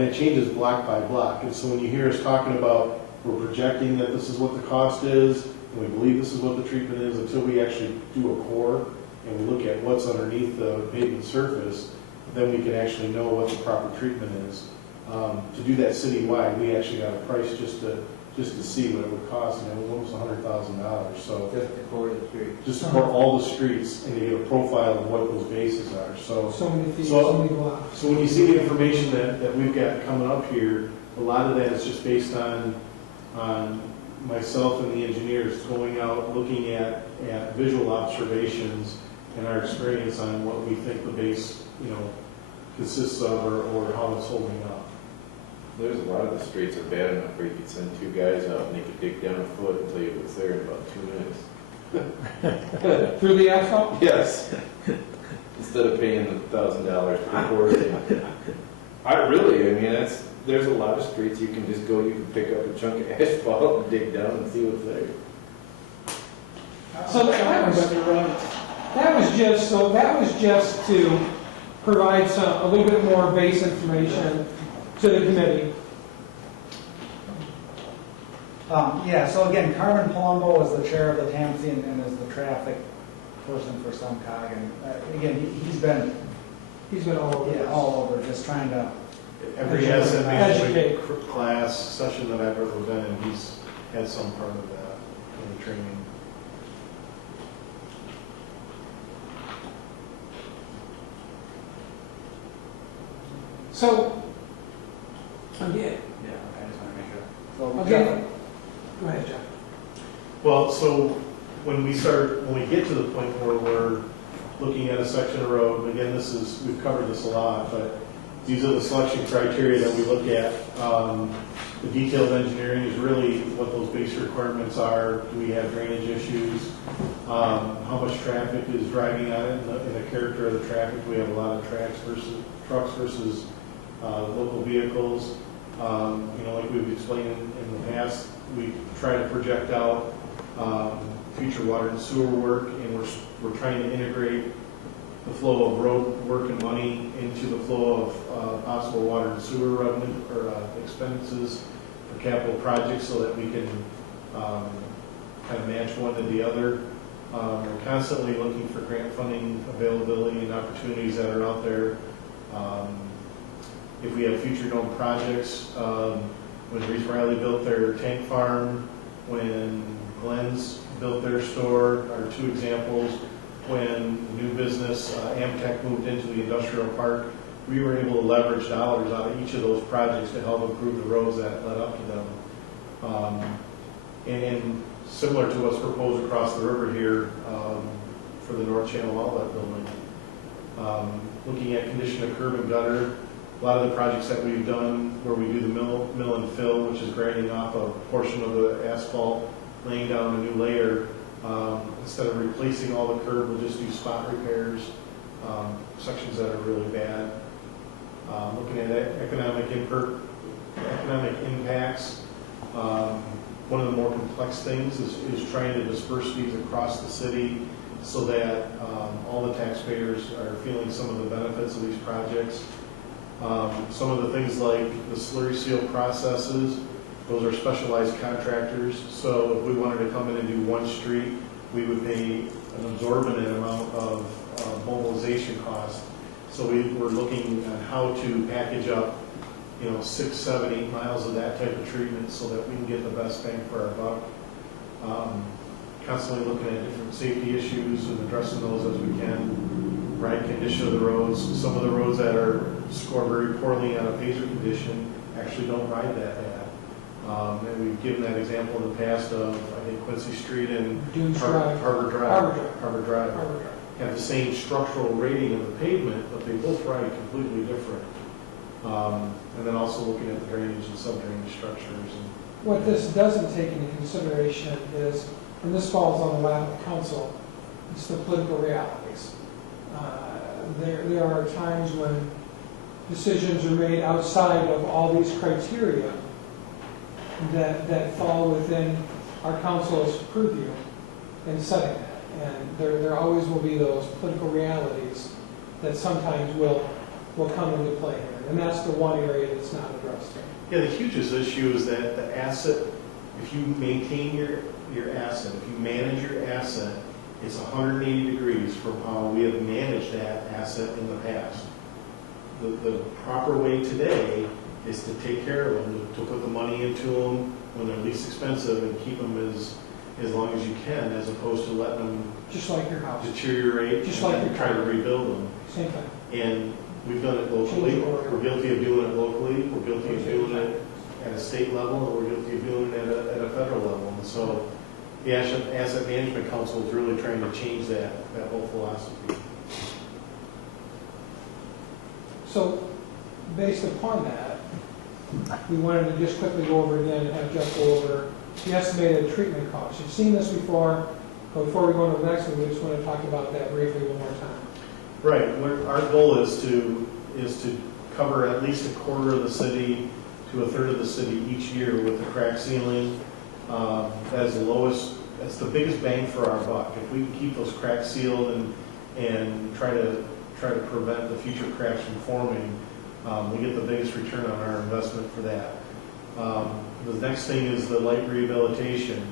it changes block by block. And so when you hear us talking about we're projecting that this is what the cost is, and we believe this is what the treatment is, until we actually do a core and we look at what's underneath the pavement surface, then we can actually know what the proper treatment is. To do that citywide, we actually got a price just to see what it would cost, and it was almost $100,000. So Just to core the street. just for all the streets and to get a profile of what those bases are. So many feet, So- so many blocks. So when you see the information that we've got coming up here, a lot of that is just based on myself and the engineers going out, looking at visual observations and our experience on what we think the base, consists of or how it's holding up. There's a lot of the streets are bad enough where you could send 2 guys out and they could dig down a foot and tell you what's there in about 2 minutes. Through the asphalt? Yes. Instead of paying the $1,000 per quarter. There's a lot of streets you can just go, you can pick up a chunk of asphalt and dig down and see what's there. So that was just to provide a little bit more base information to the committee. So again, Carmen Palumbo is the chair of the TAMC and is the traffic person for SUMCOG. And again, he's been all over. Yeah, all over, just trying to. Every Educate. management class session that I've ever been in, he's had some part of that in the training. So, again, Yeah, I just want to make sure. So, again, go ahead, Jeff. Well, so when we get to the point where we're looking at a section of road, and again, we've covered this a lot, but these are the selection criteria that we look at. The detailed engineering is really what those base requirements are. Do we have drainage issues? How much traffic is driving on it and the character of the traffic? Do we have a lot of trucks versus local vehicles? Like we've explained in the past, we try to project out future water and sewer work, and we're trying to integrate the flow of road work and money into the flow of possible water and sewer revenue or expenses for capital projects, so that we can kind of match one to the other. We're constantly looking for grant funding availability and opportunities that are out there. If we have future known projects, when Reese Riley built their tank farm, when Glenn's built their store, are 2 examples. When new business, Amtech, moved into the industrial park, we were able to leverage dollars out of each of those projects to help improve the roads that led up to them. And similar to what's proposed across the river here for the North Channel Outlet Building. Looking at condition of curb and gutter, a lot of the projects that we've done where we do the mill and fill, which is grinding off a portion of the asphalt, laying down a new layer, instead of replacing all the curb, we'll just do spot repairs, sections that are really bad. Looking at economic impacts, one of the more complex things is trying to disperse these across the city so that all the taxpayers are feeling some of the benefits of these projects. Some of the things like the slurry seal processes, those are specialized contractors. So if we wanted to come in and do one street, we would pay an absorbent amount of mobilization costs. So we're looking at how to package up, 6, 7, 8 miles of that type of treatment so that we can get the best bang for our buck. Constantly looking at different safety issues and addressing those as we can. Right condition of the roads. Some of the roads that are scored very poorly on a Pacer condition actually don't ride that bad. And we've given that example in the past of, I think, Quincy Street and Harbor Drive have the same structural rating of the pavement, but they both ride completely different. And then also looking at the drainage and sub-drainage structures. What this doesn't take into consideration is, and this falls on the lap of council, it's the political realities. There are times when decisions are made outside of all these criteria that fall within our council's purview in setting that. And there always will be those political realities that sometimes will come into play here. And that's the one area that's not addressed here. Yeah, the hugest issue is that the asset, if you maintain your asset, if you manage your asset, it's 180 degrees from how we have managed that asset in the past. The proper way today is to take care of them, to put the money into them when they're least expensive and keep them as long as you can, as opposed to letting them just like your house deteriorate, just and like your try to rebuild them. Same thing. And we've done it locally. We're guilty of doing it locally. We're guilty of doing it at a state level, and we're guilty of doing it at a federal level. And so the Asset Management Council is really trying to change that whole philosophy. So, based upon that, we wanted to just quickly go over again and have Jeff go over the estimated treatment costs. You've seen this before, but before we go on to the next one, we just want to talk about that briefly one more time. Right. Our goal is to cover at least a quarter of the city to a third of the city each year with the crack sealing. That's the biggest bang for our buck. If we can keep those cracks sealed and try to prevent the future cracks from forming, we get the biggest return on our investment for that. The next thing is the light rehabilitation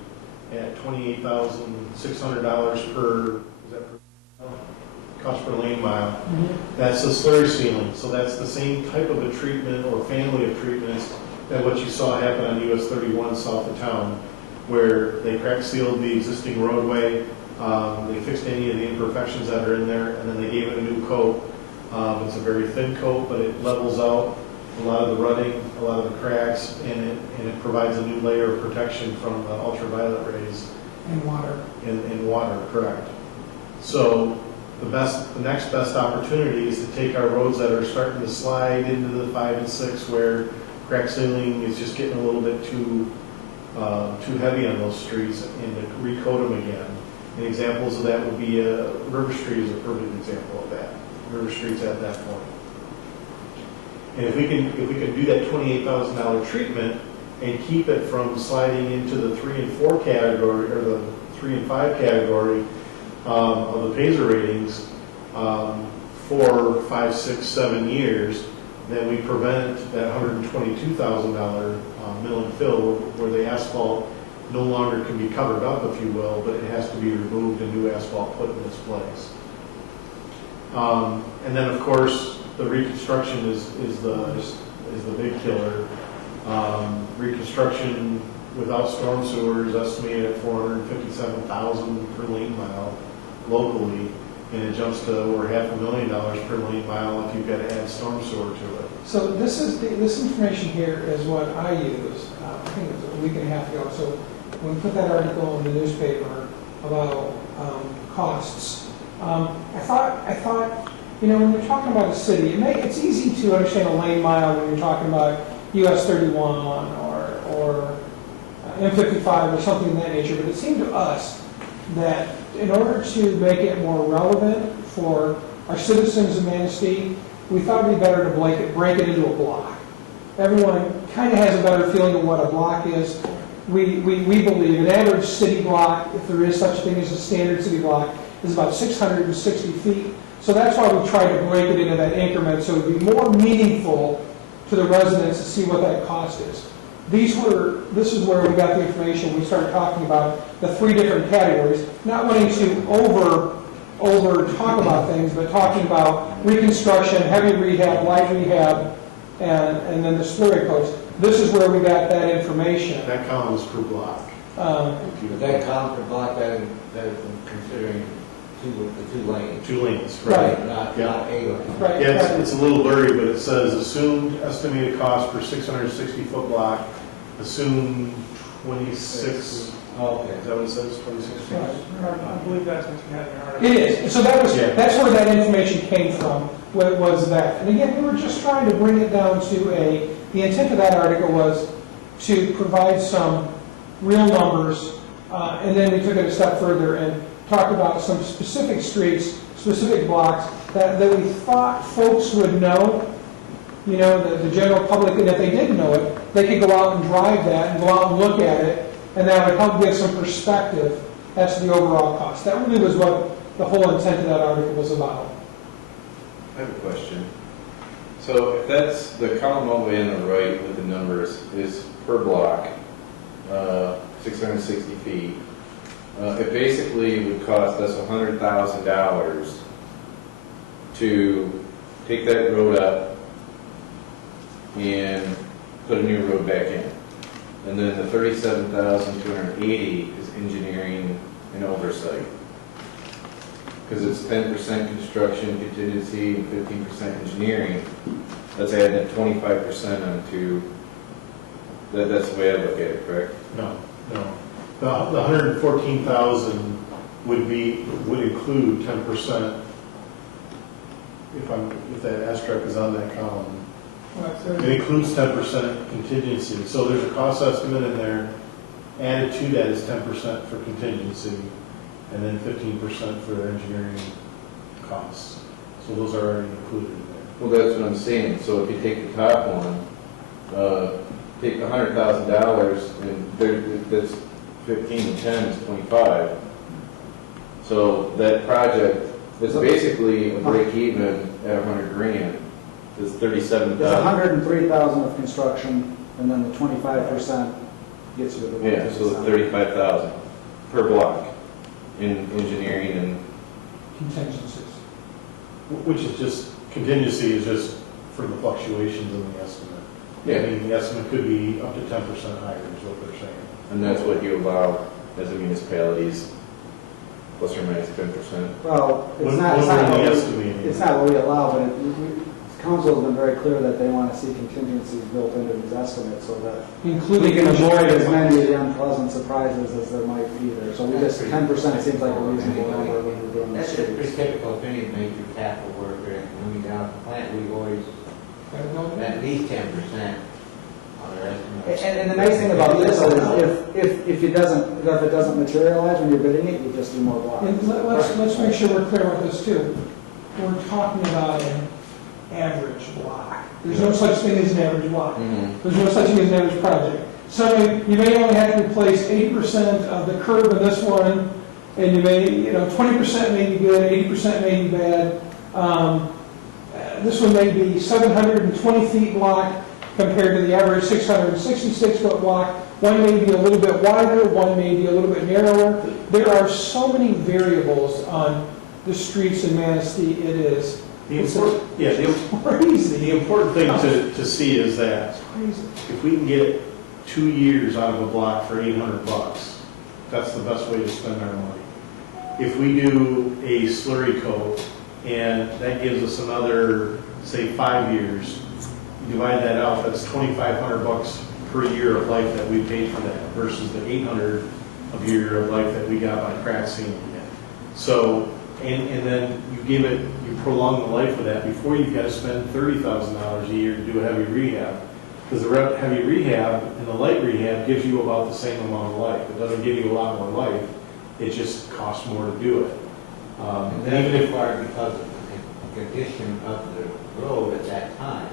at $28,600 per cost per lane mile. That's the slurry sealing. So that's the same type of a treatment or family of treatments that what you saw happen on US 31 south of town, where they crack sealed the existing roadway, they fixed any of the imperfections that are in there, and then they gave it a new coat. It's a very thin coat, but it levels out a lot of the rutting, a lot of the cracks, and it provides a new layer of protection from the ultraviolet rays. And water. And water, correct. So the next best opportunity is to take our roads that are starting to slide into the 5 and 6, where crack sealing is just getting a little bit too heavy on those streets, and to recoat them again. And examples of that would be River Street is a perfect example of that. River Street's at that point. And if we can do that $28,000 treatment and keep it from sliding into the 3 and 4 category, or the 3 and 5 category of the Pacer ratings for 5, 6, 7 years, then we prevent that $122,000 mill and fill, where the asphalt no longer can be covered up, if you will, but it has to be removed and new asphalt put in its place. And then, of course, the reconstruction is the big killer. Reconstruction without storm sewer is estimated at $457,000 per lane mile locally. and it jumps to over $500,000 per lane mile if you've got to add storm sewer to it. So this information here is what I used, I think it was a week and a half ago. So when we put that article in the newspaper about costs, I thought, you know, when you're talking about a city, it's easy to understand a lane mile when you're talking about US 31 or M55 or something of that nature. But it seemed to us that in order to make it more relevant for our citizens of Manistee, we thought it'd be better to break it into a block. Everyone kind of has a better feeling of what a block is. We believe an average city block, if there is such a thing as a standard city block, is about 660 feet. So that's why we tried to break it into that increment, so it would be more meaningful to the residents to see what that cost is. This is where we got the information. We started talking about the 3 different categories, not wanting to over talk about things, but talking about reconstruction, heavy rehab, light rehab, and then the slurry coats. This is where we got that information. That column is per block. But that column per block, that is considering the 2 lanes. 2 lanes, Right. right? Not 8 lanes. Right. Yeah, it's a little blurry, but it says assumed estimated cost per 660-foot block, assume 26. Okay. Is that what it says, 26 feet? I believe that's what you had in your article. It is. So Yeah. that's where that information came from, was that. And again, we were just trying to bring it down to the intent of that article was to provide some real numbers, and then we took it a step further and talked about some specific streets, specific blocks that we thought folks would know, you know, the general public, and if they didn't know it, they could go out and drive that and go out and look at it, and that would help give some perspective as to the overall cost. That really was what the whole intent of that article was about. I have a question. So if that's the column all the way on the right with the numbers is per block, 660 feet, it basically would cost us $100,000 to take that road up and put a new road back in. And then the $37,280 is engineering and oversight. Because it's 10% construction contingency and 15% engineering. That's adding 25% onto, that's the way I look at it, correct? No. The 114,000 would include 10%. If that asterisk is on that column. It includes 10% contingency. So there's a cost estimate in there. Added to that is 10% for contingency, and then 15% for engineering costs. So those are already included in there. Well, that's what I'm saying. So if you take the top one, take $100,000, and that's 15 and 10 is 25. So that project is basically a break even at 100 grand. It's 37,000. There's 103,000 of construction, and then the 25% gets you to the Yeah, so 35,000 per block in engineering and. Contingencies. Which is just, contingency is just for the fluctuations in the estimate. Yeah. I mean, the estimate could be up to 10% higher is what they're saying. And that's what you allow as a municipalities, plus or minus 10%. Well, When we're only estimating. it's not what we allow, but council has been very clear that they want to see contingencies built into these estimates so that we can avoid as many of the unpleasant surprises as there might be there. So we just, 10% seems like a reasonable number when we're doing That's this. just pretty typical of any major capital work, or when we down the plant, we always at least 10% on our estimates. And the nice thing about this is if it doesn't materialize when you're bidding it, you just do more blocks. And let's make sure we're clear with this too. We're talking about an average block. There's no such thing as an average block. There's no such thing as an average project. So you may only have to replace 80% of the curb in this one, and you may, 20% may be good, 80% may be bad. This one may be 720 feet block compared to the average 666-foot block. One may be a little bit wider, one may be a little bit narrower. There are so many variables on the streets in Manistee. It is. The important thing to see is that if we can get 2 years out of a block for $800, that's the best way to spend our money. if we do a slurry coat, and that gives us another, say, 5 years, you divide that out, that's $2,500 per year of life that we paid for that versus the $800 a year of life that we got by crack sealing it. So, and then you prolong the life of that before you've got to spend $30,000 a year to do a heavy rehab. Because the heavy rehab and the light rehab gives you about the same amount of life. It doesn't give you a lot more life. It just costs more to do it. And that's required because of the condition of the road at that time.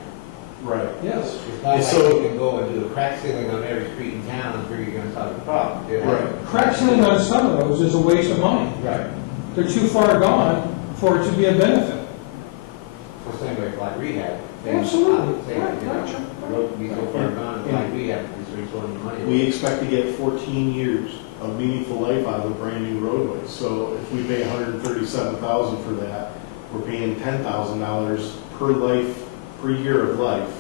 Right. Yes. It's not like So- you can go and do a crack sealing on every street in town and figure you're gonna solve the problem. Right. Crack sealing on some of those is a waste of money. Right. They're too far gone for it to be a benefit. For same way like rehab. Absolutely. Say, Right, you know, gotcha. the road can be so far gone, it's like rehab, it's so much money. We expect to get 14 years of meaningful life out of a brand new roadway. So if we pay $137,000 for that, we're paying $10,000 per year of life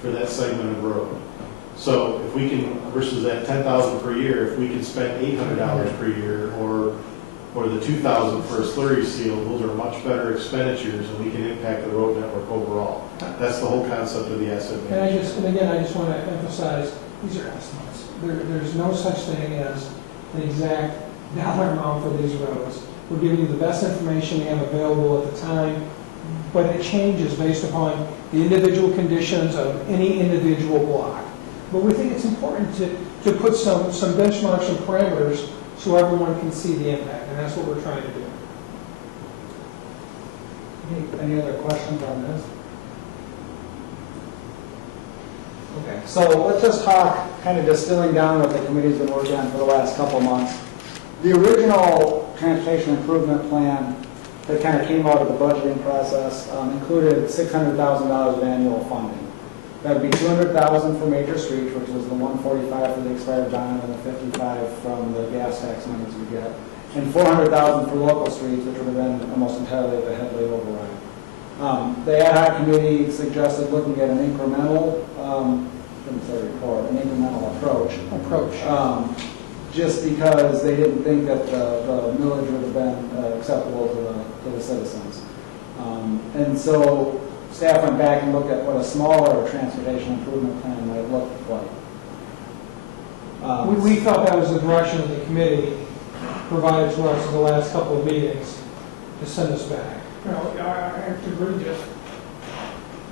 for that segment of road. So if we can, versus that $10,000 per year, if we can spend $800 per year or the $2,000 for a slurry seal, those are much better expenditures and we can impact the road network overall. That's the whole concept of the asset management. And again, I just want to emphasize, these are estimates. There's no such thing as an exact dollar amount for these roads. We're giving you the best information we have available at the time, but it changes based upon the individual conditions of any individual block. But we think it's important to put some benchmarks and parameters so everyone can see the impact, and that's what we're trying to do. Any other questions on this? Okay, so let's just talk, kind of distilling down what the committee's been working on for the last couple of months. The original transportation improvement plan that kind of came out of the budgeting process included $600,000 of annual funding. That would be $200,000 for major streets, which was the $145 for the expired bond and the $55 from the gas tax monies we get, and $400,000 for local streets, which would have been almost entirely the headway override. The ad hoc committee suggested looking at an incremental, an incremental approach. Just because they didn't think that the millage would have been acceptable to the citizens. And so staff went back and looked at what a smaller transportation improvement plan might look like. We thought that was the direction that the committee provided to us in the last couple of meetings to send us back. You know, I have to agree, just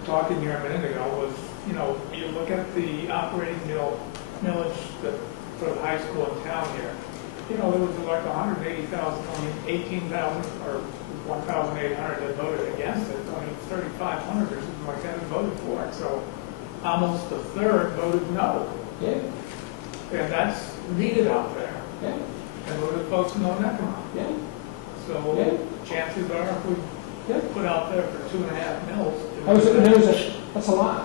talking here a minute ago was, you know, you look at the operating millage for the high school in town here, you know, there was like 180,000, only 18,000 or 1,800 that voted against it, only 3,500 or something like that that voted for it. So almost a third voted no. Yeah, And that's needed out there. yeah, And voted folks no Necoma. yeah, So yeah. chances are if we Yeah. put out there for 2.5 mils. That's a lot.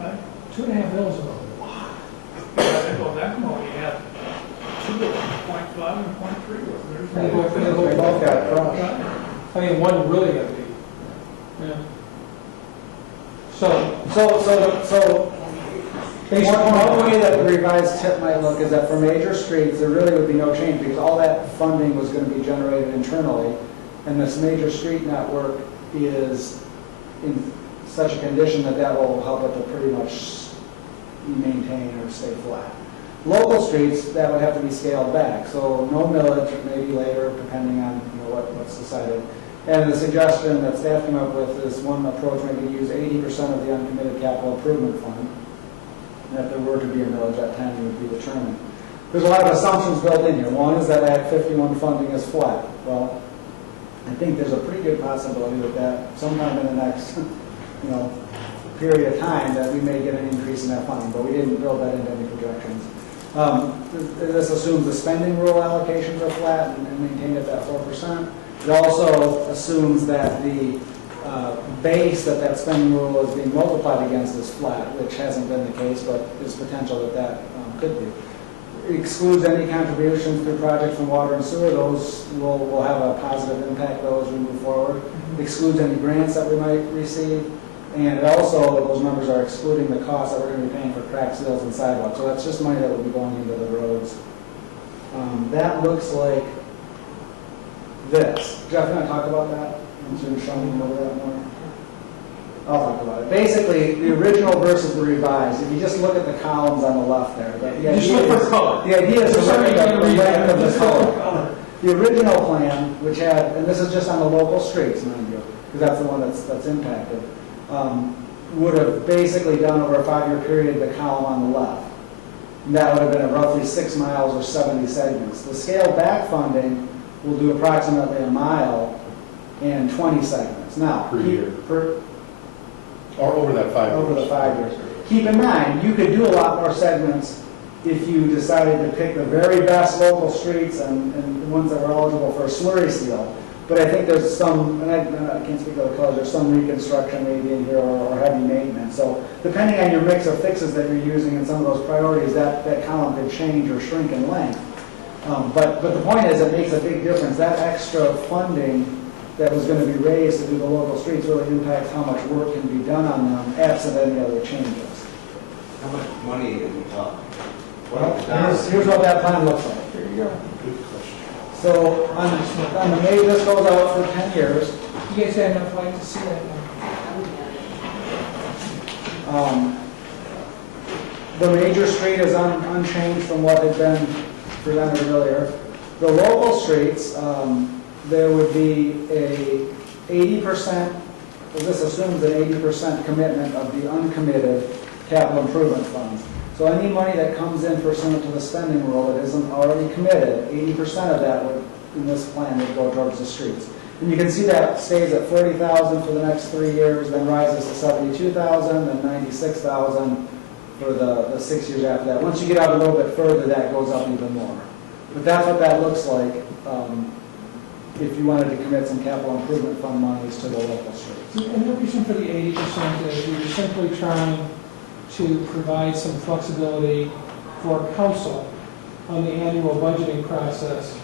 Right? 2.5 mils is a lot. I think on Necoma, we had 2.5 and 0.3 was They there. both got crushed. I mean, one really got beat. Yeah. So, based One upon, way that the revised tip might look is that for major streets, there really would be no change because all that funding was going to be generated internally. And this major street network is in such a condition that that will help it to pretty much maintain or stay flat. Local streets, that would have to be scaled back. So no millage, maybe later, depending on what's decided. And the suggestion that staff came up with is one approach, maybe to use 80% of the uncommitted capital improvement fund. And if there were to be a millage, that time would be determined. There's a lot of assumptions built in here. One is that Act 51 funding is flat. Well, I think there's a pretty good possibility that sometime in the next, period of time that we may get an increase in that funding, but we didn't build that into any projections. This assumes the spending rule allocations are flat and maintained at that 4%. It also assumes that the base that spending rule is being multiplied against is flat, which hasn't been the case, but there's potential that could be. It excludes any contributions through projects from water and sewer. Those will have a positive impact those we move forward. It excludes any grants that we might receive. And it also, those numbers are excluding the costs that we're going to be paying for crack seals and sidewalks. So that's just money that will be going into the roads. That looks like this. Jeff, you want to talk about that? And show me over that more. I'll talk about it. Basically, the original versus the revised, if you just look at the columns on the left there. Just look for color. The idea is to Sorry, look at the you length of the just look for color. color. The original plan, which had, and this is just on the local streets, mind you, because that's the one that's impacted, would have basically done over a 5-year period the column on the left. And that would have been roughly 6 miles or 70 segments. The scaled back funding will do approximately a mile and 20 segments. Now, Per year. Or over that 5 years. over the 5 years. Keep in mind, you could do a lot more segments if you decided to pick the very best local streets and the ones that were eligible for a slurry seal. But I think there's some, and I can't speak of the colors, there's some reconstruction maybe in here or heavy maintenance. So depending on your mix of fixes that you're using and some of those priorities, that column could change or shrink in length. But the point is, it makes a big difference. That extra funding that was going to be raised to do the local streets really impacts how much work can be done on them, absent any other changes. How much money are we talking? Well, here's what that plan looks like. There you go. Good question. So on the May, this goes out for 10 years. You guys had enough light to see that? The major street is unchanged from what had been presented earlier. The local streets, there would be a 80%, well, this assumes an 80% commitment of the uncommitted capital improvement funds. So any money that comes in pursuant to the spending rule that isn't already committed, 80% of that would, in this plan, would go towards the streets. And you can see that stays at 40,000 for the next 3 years, then rises to 72,000, then 96,000 for the 6 years after that. Once you get out a little bit further, that goes up even more. But that's what that looks like if you wanted to commit some capital improvement fund monies to the local streets. And the reason for the 80% is we were simply trying to provide some flexibility for council on the annual budgeting process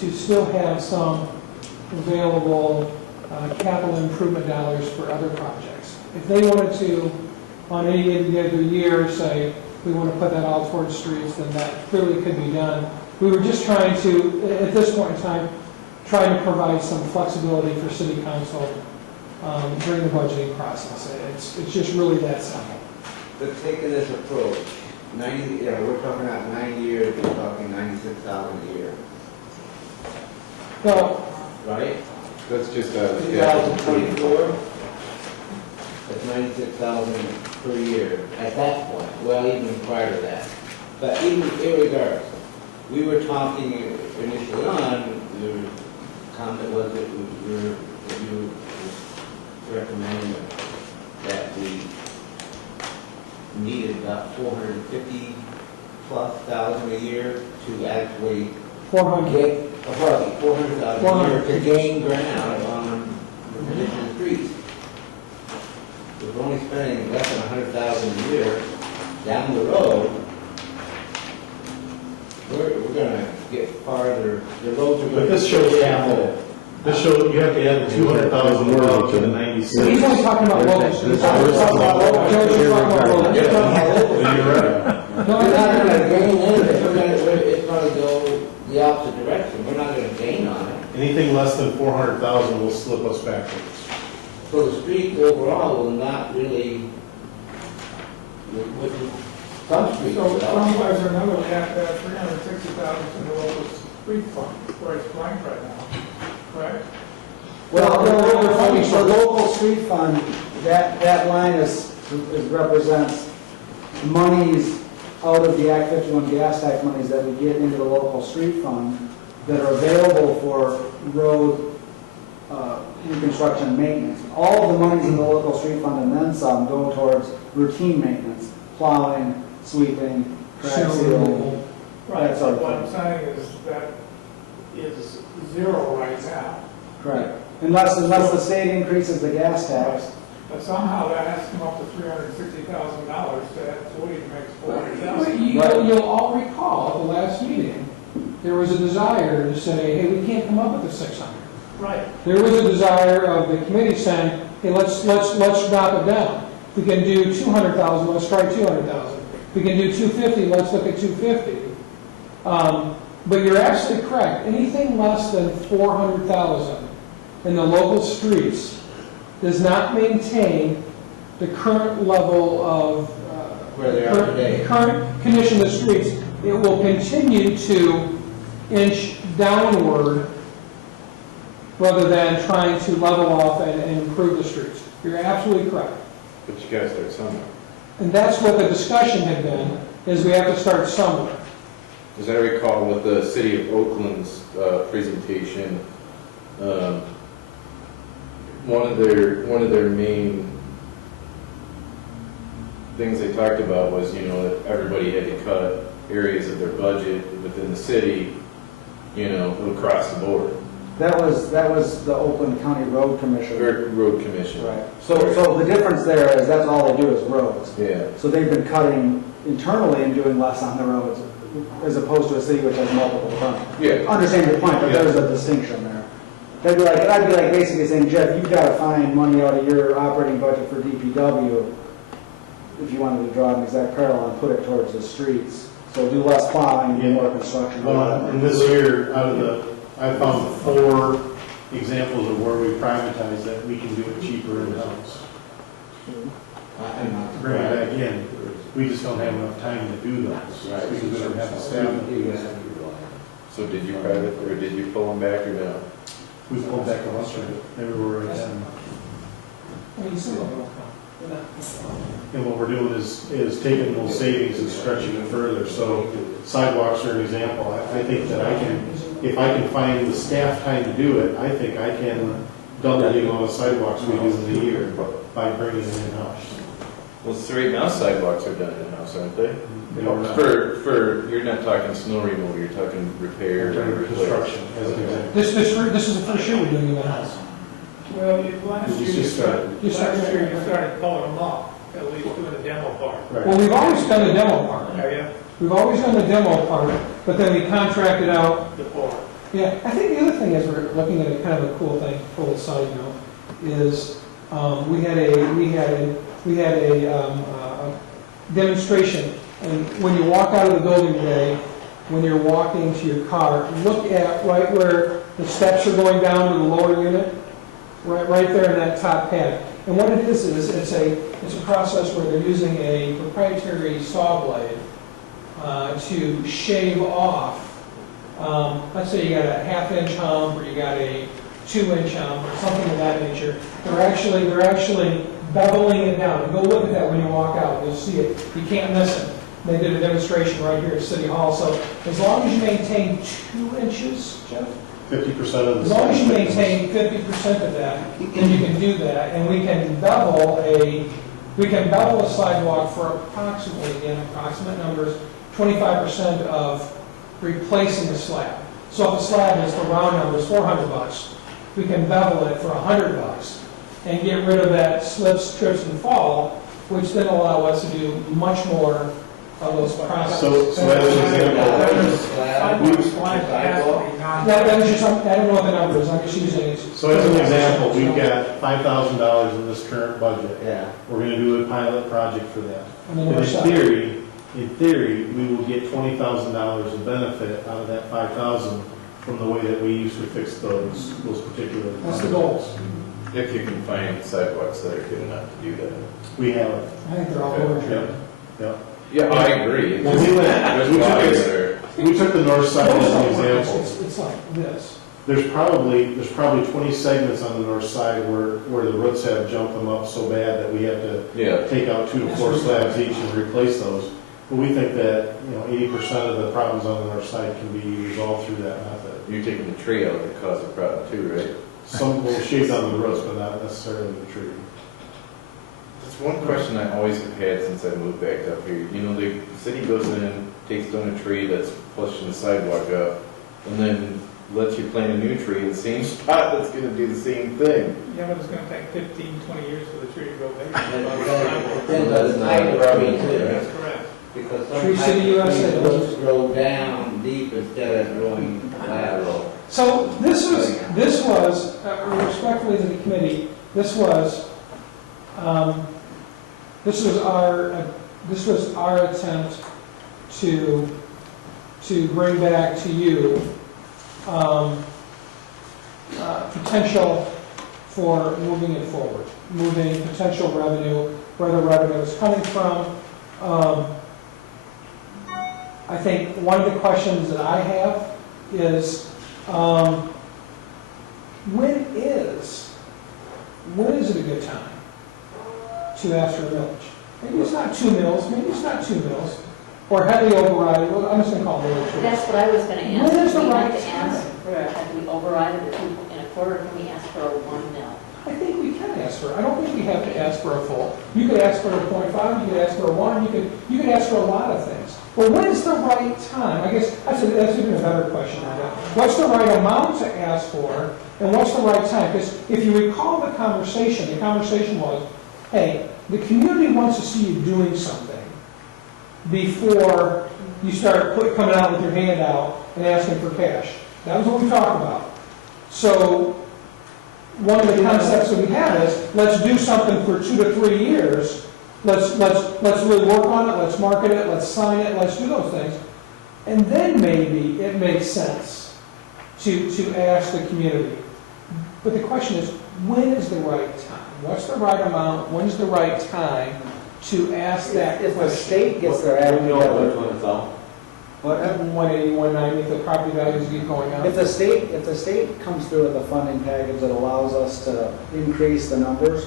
to still have some available capital improvement dollars for other projects. If they wanted to, on any other year, say, we want to put that all towards streets, then that clearly could be done. We were just trying to, at this point in time, trying to provide some flexibility for city council during the budgeting process. It's just really that simple. But taking this approach, 90, we're talking about 9 years, we're talking 96,000 a year, Well, right? That's just 2024, that's 96,000 per year at that point, well, even prior to that. But even irregardless, we were talking initially on, the comment was that you were recommending that we needed about 450 plus thousand a year to actually 400. get, 400,000 a year to gain ground on the condition of the streets. If we're only spending less than 100,000 a year down the road, we're gonna get farther, the roads are But gonna. this shows half of it. This shows, you have to add the 200,000 up to the 96. He's only talking about local streets. We're talking about local. Joe's talking about local. You're right. No, We're not I gonna gain anything, it's gonna go the opposite direction, we're not gonna gain on it. Anything less than 400,000 will slip us backwards. So the street overall will not really, which is some streets. So will. someplace or another, we have to have 360,000 to the local street fund, where it's blank right now, correct? Well, the local street fund, that line represents monies out of the Act 51 gas tax monies that we get into the local street fund that are available for road reconstruction and maintenance. All of the monies in the local street fund and then some go towards routine maintenance, plowing, sweeping, crack sealing. Right, That so sort of what I'm thing. saying is that is zero right now. Correct. Unless the state increases the gas tax. But somehow that has to come up to $360,000 to add 40 makes 400,000. You'll all recall at the last meeting, there was a desire to say, hey, we can't come up with the 600. Right. There was a desire of the committee saying, hey, let's drop it down. If we can do 200,000, let's try 200,000. If we can do 250, let's look at 250. But you're absolutely correct. Anything less than 400,000 in the local streets does not maintain the current level of Where they are today. current condition of the streets. It will continue to inch downward rather than trying to level off and improve the streets. You're absolutely correct. But you gotta start somewhere. And that's what the discussion had been, is we have to start somewhere. As I recall with the city of Oakland's presentation, one of their main things they talked about was, that everybody had to cut areas of their budget within the city, across the board. That was the Oakland County Road Commission. Road Commission. Right. So the difference there is that's all they do is roads. Yeah. So they've been cutting internally and doing less on the roads, as opposed to a city which has multiple funds. Yeah. Understand your point, but Yeah. there's a distinction there. I'd be like basically saying, Jeff, you've got to find money out of your operating budget for DPW if you wanted to draw an exact parallel and put it towards the streets. So do less plowing, do more construction. Well, and this year, I found 4 examples of where we privatize that we can do it cheaper in-house. And bring it back in. We just don't have enough time to do those, because we don't have the staff to do that. So did you private, or did you pull them back or no? We pulled back a bunch of it everywhere I can. I mean, some of them. And what we're doing is taking those savings and stretching it further. So sidewalks are an example. I think that if I can find the staff time to do it, I think I can double the amount of sidewalks we do in a year by bringing it in-house. Well, so right now sidewalks are done in-house, aren't they? We're not- You're not talking snow removal, you're talking repair We're and doing replace. construction as an example. This is the first year we're doing it in-house. Well, last Did you year you just started, start? last year you started pulling them up, at least doing the demo part. Right. Well, we've always done the demo part. Have you? We've always done the demo part, but then we contracted out. The part. Yeah, I think the other thing is we're looking at a kind of a cool thing, cool side note, is we had a demonstration, and when you walk out of the building today, when you're walking to your car, look at right where the steps are going down to the lower unit, right there in that top pad. And what it is it's a process where they're using a proprietary saw blade to shave off. Let's say you got a 1/2-inch hump, or you got a 2-inch hump, or something of that nature. They're actually beveling it down. Go look at that when you walk out. You'll see it. You can't miss it. They did a demonstration right here at City Hall. So as long as you maintain 2 inches, Jeff, 50% of the. as long as you maintain 50% of that, then you can do that. And we can bevel a sidewalk for approximately, again, approximate numbers, 25% of replacing the slab. So if the slab is, for round numbers, $400, we can bevel it for $100 and get rid of that slips, trips, and fall, which then allow us to do much more of those processes. So as an example, Sidewalk has to be non- That was just, I don't know what the number is, I'm just using it. so as an example, we've got $5,000 in this current budget. Yeah. We're gonna do a pilot project for that. On the And north side. in theory, we will get $20,000 of benefit out of that $5,000 from the way that we used to fix those particular. That's the goal. If you can find sidewalks that are good enough to do that. We have, I think they're all over yeah, here. yeah. Yeah, I agree. It's Well, just- we went- there's we took lines it- that are- We took the north side as an example. It's like this. There's probably 20 segments on the north side where the roots have jumped them up so bad that we have to Yeah, take out 2 to 4 slabs each and replace those. But we think that, 80% of the problems on the north side can be resolved through that method. you're taking the tree out that caused the problem too, right? Some will shave down the roots, but not necessarily the tree. That's one question I always have had since I moved back up here. The city goes in, takes down a tree that's pushing the sidewalk up, and then lets you plant a new tree in the same spot that's gonna do the same thing. Yeah, but it's gonna take 15, 20 years for the tree to grow And big. then the height of the tree too, That's correct. because Tree some City, height USA. trees roots grow down deep instead of growing lateral. So this was, respectfully to the committee, this was our attempt to bring back to you potential for moving it forward, moving potential revenue, where the revenue is coming from. I think one of the questions that I have is, when is it a good time to ask for a millage? Maybe it's not 2 mills, maybe it's not 2 mills, or heavily override, well, I'm just gonna call it millage. That's what I was gonna ask. When is the We right have to ask time? for, have we overrided the 2 1/4, can we ask for a 1 mil? I think we can ask for, I don't think we have to ask for a full. You could ask for a 0.5, you could ask for a 1, you could ask for a lot of things. But when is the right time? I guess that's even a better question than that. What's the right amount to ask for, and what's the right time? Because if you recall the conversation was, hey, the community wants to see you doing something before you start coming out with your hand out and asking for cash. That was what we talked about. So one of the concepts that we have is, let's do something for 2 to 3 years. Let's really work on it, let's market it, let's sign it, let's do those things. And then maybe it makes sense to ask the community. But the question is, when is the right time? What's the right amount? When's the right time to ask that If the question? state gets their act We know which together, one it's out. what, 180, 190, if the property values keep going up. if the state comes through with a funding package that allows us to increase the numbers,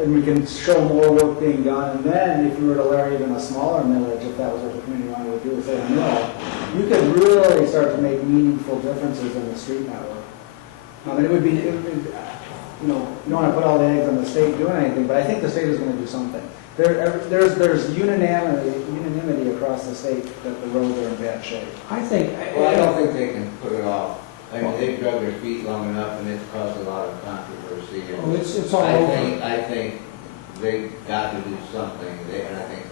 and we can show more work being done, and then if you were to layer even a smaller millage, if that was what the community wanted to do, say a mill, you could really start to make meaningful differences in the street network. And it would be, you know, you don't want to put all the eggs on the state doing anything, but I think the state is going to do something. There's unanimity across the state that the roads are in bad shape. I think. Well, I don't think they can put it off. I mean, they've drug their feet long enough, and it's caused a lot of controversy. Oh, it's all over. I think they've got to do something, and I think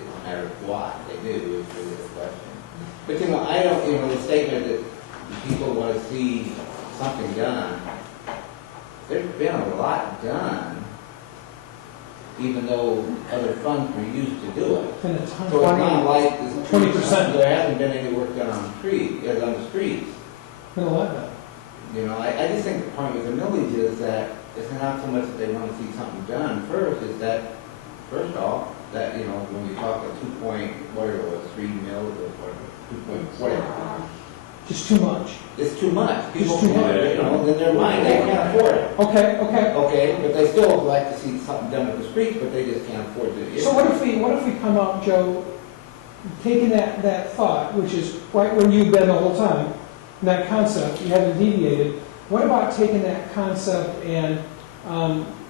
it's a matter of what they do is really the question. But, you know, I don't, you know, the statement that people want to see something done, there's been a lot done, even though other funds were used to do it. Been a ton. So it's not like this 20%. there hasn't been any work done on the streets. Been a lot done. You know, I just think the point with the millage is that it's not so much that they want to see something done first, is that, first off, that, you know, when you talk about 3 mils or 2 point, Just too much. it's too much. People, too much. you know, in their mind, they can't afford it. Okay. Okay, but they still like to see something done with the streets, but they just can't afford to. So what if we come up, Joe, taking that thought, which is right where you've been the whole time, that concept, you haven't deviated. What about taking that concept and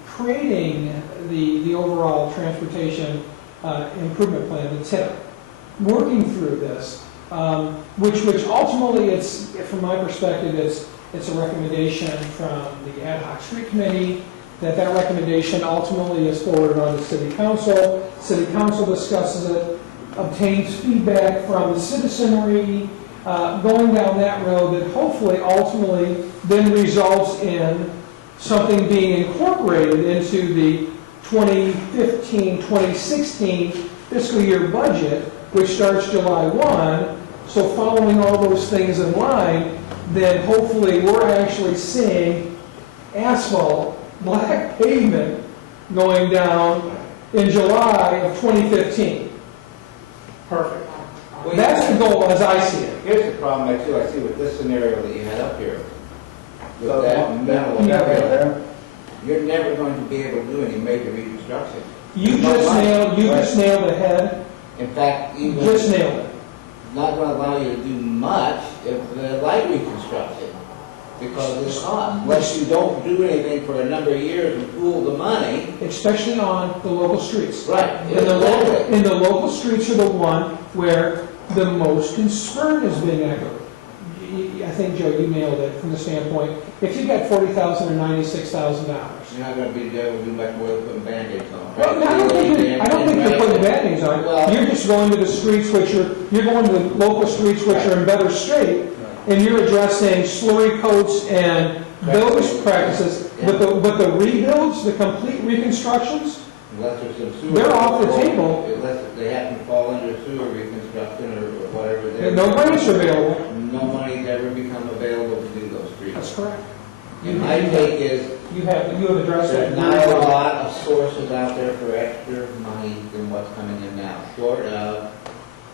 creating the overall transportation improvement plan, the TIP, working through this, which ultimately, it's, from my perspective, it's a recommendation from the Ad Hoc Street Committee, that recommendation ultimately is forwarded on to City Council. City Council discusses it, obtains feedback from the citizenry, going down that road that hopefully ultimately then results in something being incorporated into the 2015-2016 fiscal year budget, which starts July 1. So following all those things in line, then hopefully we're actually seeing asphalt, black pavement going down in July of 2015. Perfect. Well, That's the goal as I see it. Here's the problem I see with this scenario that you had up here. With So, that middle, yeah, right there. you're never going to be able to do any major reconstruction. You just nailed the head. In fact, You even just nailed it. not going to allow you to do much if the light reconstruction, because it's cost. Unless you don't do anything for a number of years and pool the money. Especially on the local streets. Right. And the local streets are the one where the most concern is being echoed. I think, Joe, you nailed it from the standpoint, if you got $40,000 or $96,000. You're not going to be able to do much more than putting Band-Aids on. Well, I don't think you're putting Band-Aids on. Well- You're just going to the streets you're going to the local streets which are in better shape, and you're addressing slurry coats and those practices. But the rebuilds, the complete reconstructions, Unless there's some sewer. They're off the table. Unless they happen to fall under sewer reconstruction or whatever. no grants available. no money's ever become available to do those streets. That's correct. And my take is, You have addressed that. there's not a lot of sources out there for extra money than what's coming in now, short of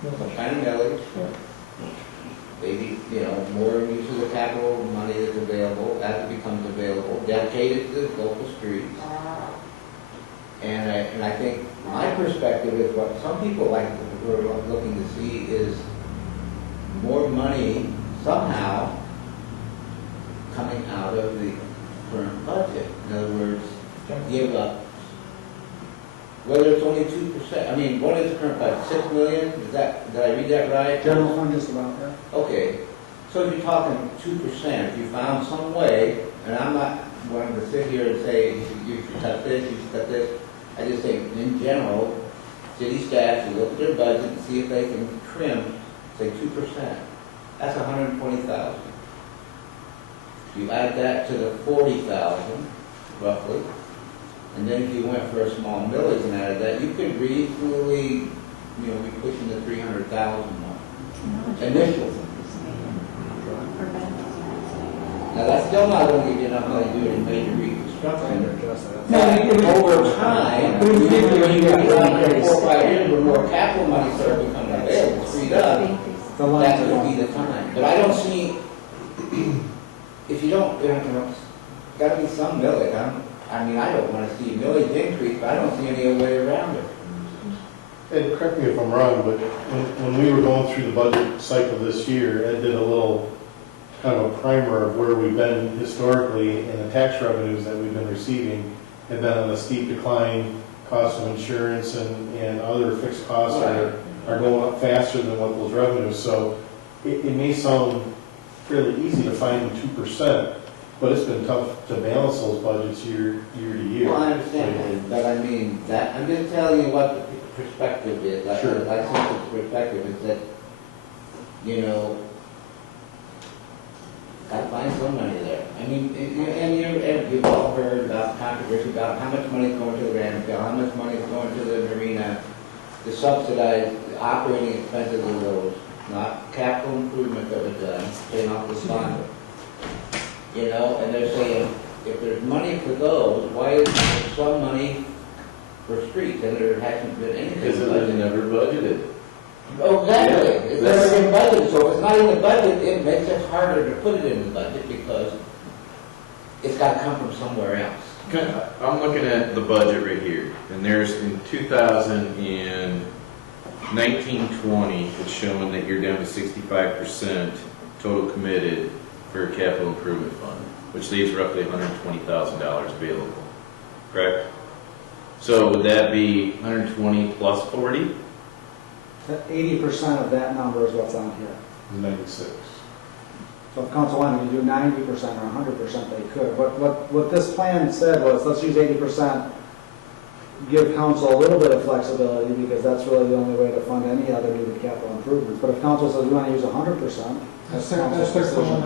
some kind of millage, maybe, more use of the capital money that's available, as it becomes available, dedicated to the local streets. And I think my perspective is what some people we're looking to see is more money somehow coming out of the current budget. In other words, give up, whether it's only 2%. I mean, what is the current budget? 6 million? Did I read that right? General fund just about that. Okay, so if you're talking 2%, if you found some way, and I'm not wanting to sit here and say, you should cut this, you should cut this. I just say, in general, city staff should look at their budget and see if they can trim, say, 2%. That's 120,000. You add that to the 40,000, roughly, and then if you went for a small millage and added that, you could reasonably, be pushing the 300,000 mark. Initially. Now, that's still not going to give you enough money to do any major reconstruction. Over time, when you get around there 4 or 5 years, when more capital money starts becoming available, freed up, that would be the time. But I don't see, if you don't, there's got to be some millage. I don't want to see millage increase, but I don't see any other way around it. Ed, correct me if I'm wrong, but when we were going through the budget cycle this year, Ed did a little kind of a primer of where we've been historically, and the tax revenues that we've been receiving have been on a steep decline. Cost of insurance and other fixed costs are going up faster than what those revenues. So it may sound fairly easy to find 2%, but it's been tough to balance those budgets year to year. Well, I understand that, but I'm just telling you what the perspective is. Sure. I think the perspective is that, got to find some money there. And you've all heard about the controversy about how much money is going to the landfill, how much money is going to the marina, to subsidize the operating expenses of those, not capital improvement that was done, paying off the sponsor. And they're saying, if there's money for those, why isn't there some money for streets? And there hasn't been anything. Because it was never budgeted. Oh, exactly. Yeah, It's never been budgeted, so if it's not in the budget, it makes it harder to put it in the budget because it's got to come from somewhere else. I'm looking at the budget right here, and there's in 2019-20, it's showing that you're down to 65% total committed for a capital improvement fund, which leaves roughly $120,000 available, correct? So would that be 120 plus 40? 80% of that number is what's on here. 96. So if council wanted to do 90% or 100%, they could. But what this plan said was, let's use 80%, give council a little bit of flexibility, because that's really the only way to fund any other needed capital improvements. But if council says we want to use 100%, that's council's decision.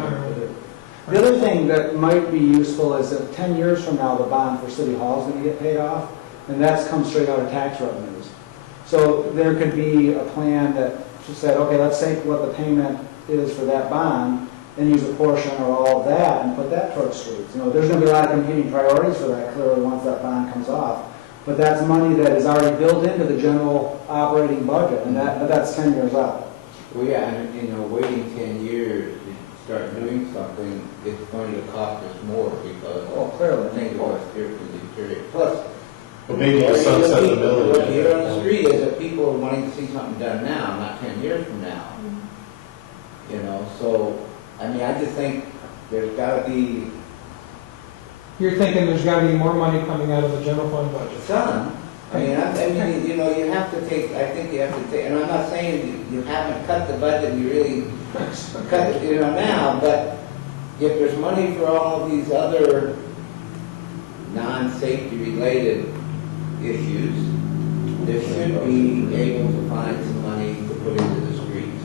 The other thing that might be useful is that 10 years from now, the bond for City Hall is going to get paid off, and that's come straight out of tax revenues. So there could be a plan that said, okay, let's take what the payment is for that bond and use a portion or all of that and put that towards streets. There's going to be a lot of competing priorities for that, clearly, once that bond comes off. But that's money that is already built into the general operating budget, and that's 10 years out. Well, yeah, and waiting 10 years to start doing something, it's going to cost us more because Clearly. things are spiritually deteriorated. Plus, But maybe the sunset the millage. what you hear on the street is that people are wanting to see something done now, not 10 years from now. So, I just think there's got to be You're thinking there's got to be more money coming out of the general fund budget? some. You have to take, I think you have to take, and I'm not saying you haven't cut the budget and you really cut it, now, but if there's money for all of these other non-safety related issues, there should be able to find some money to put into the streets.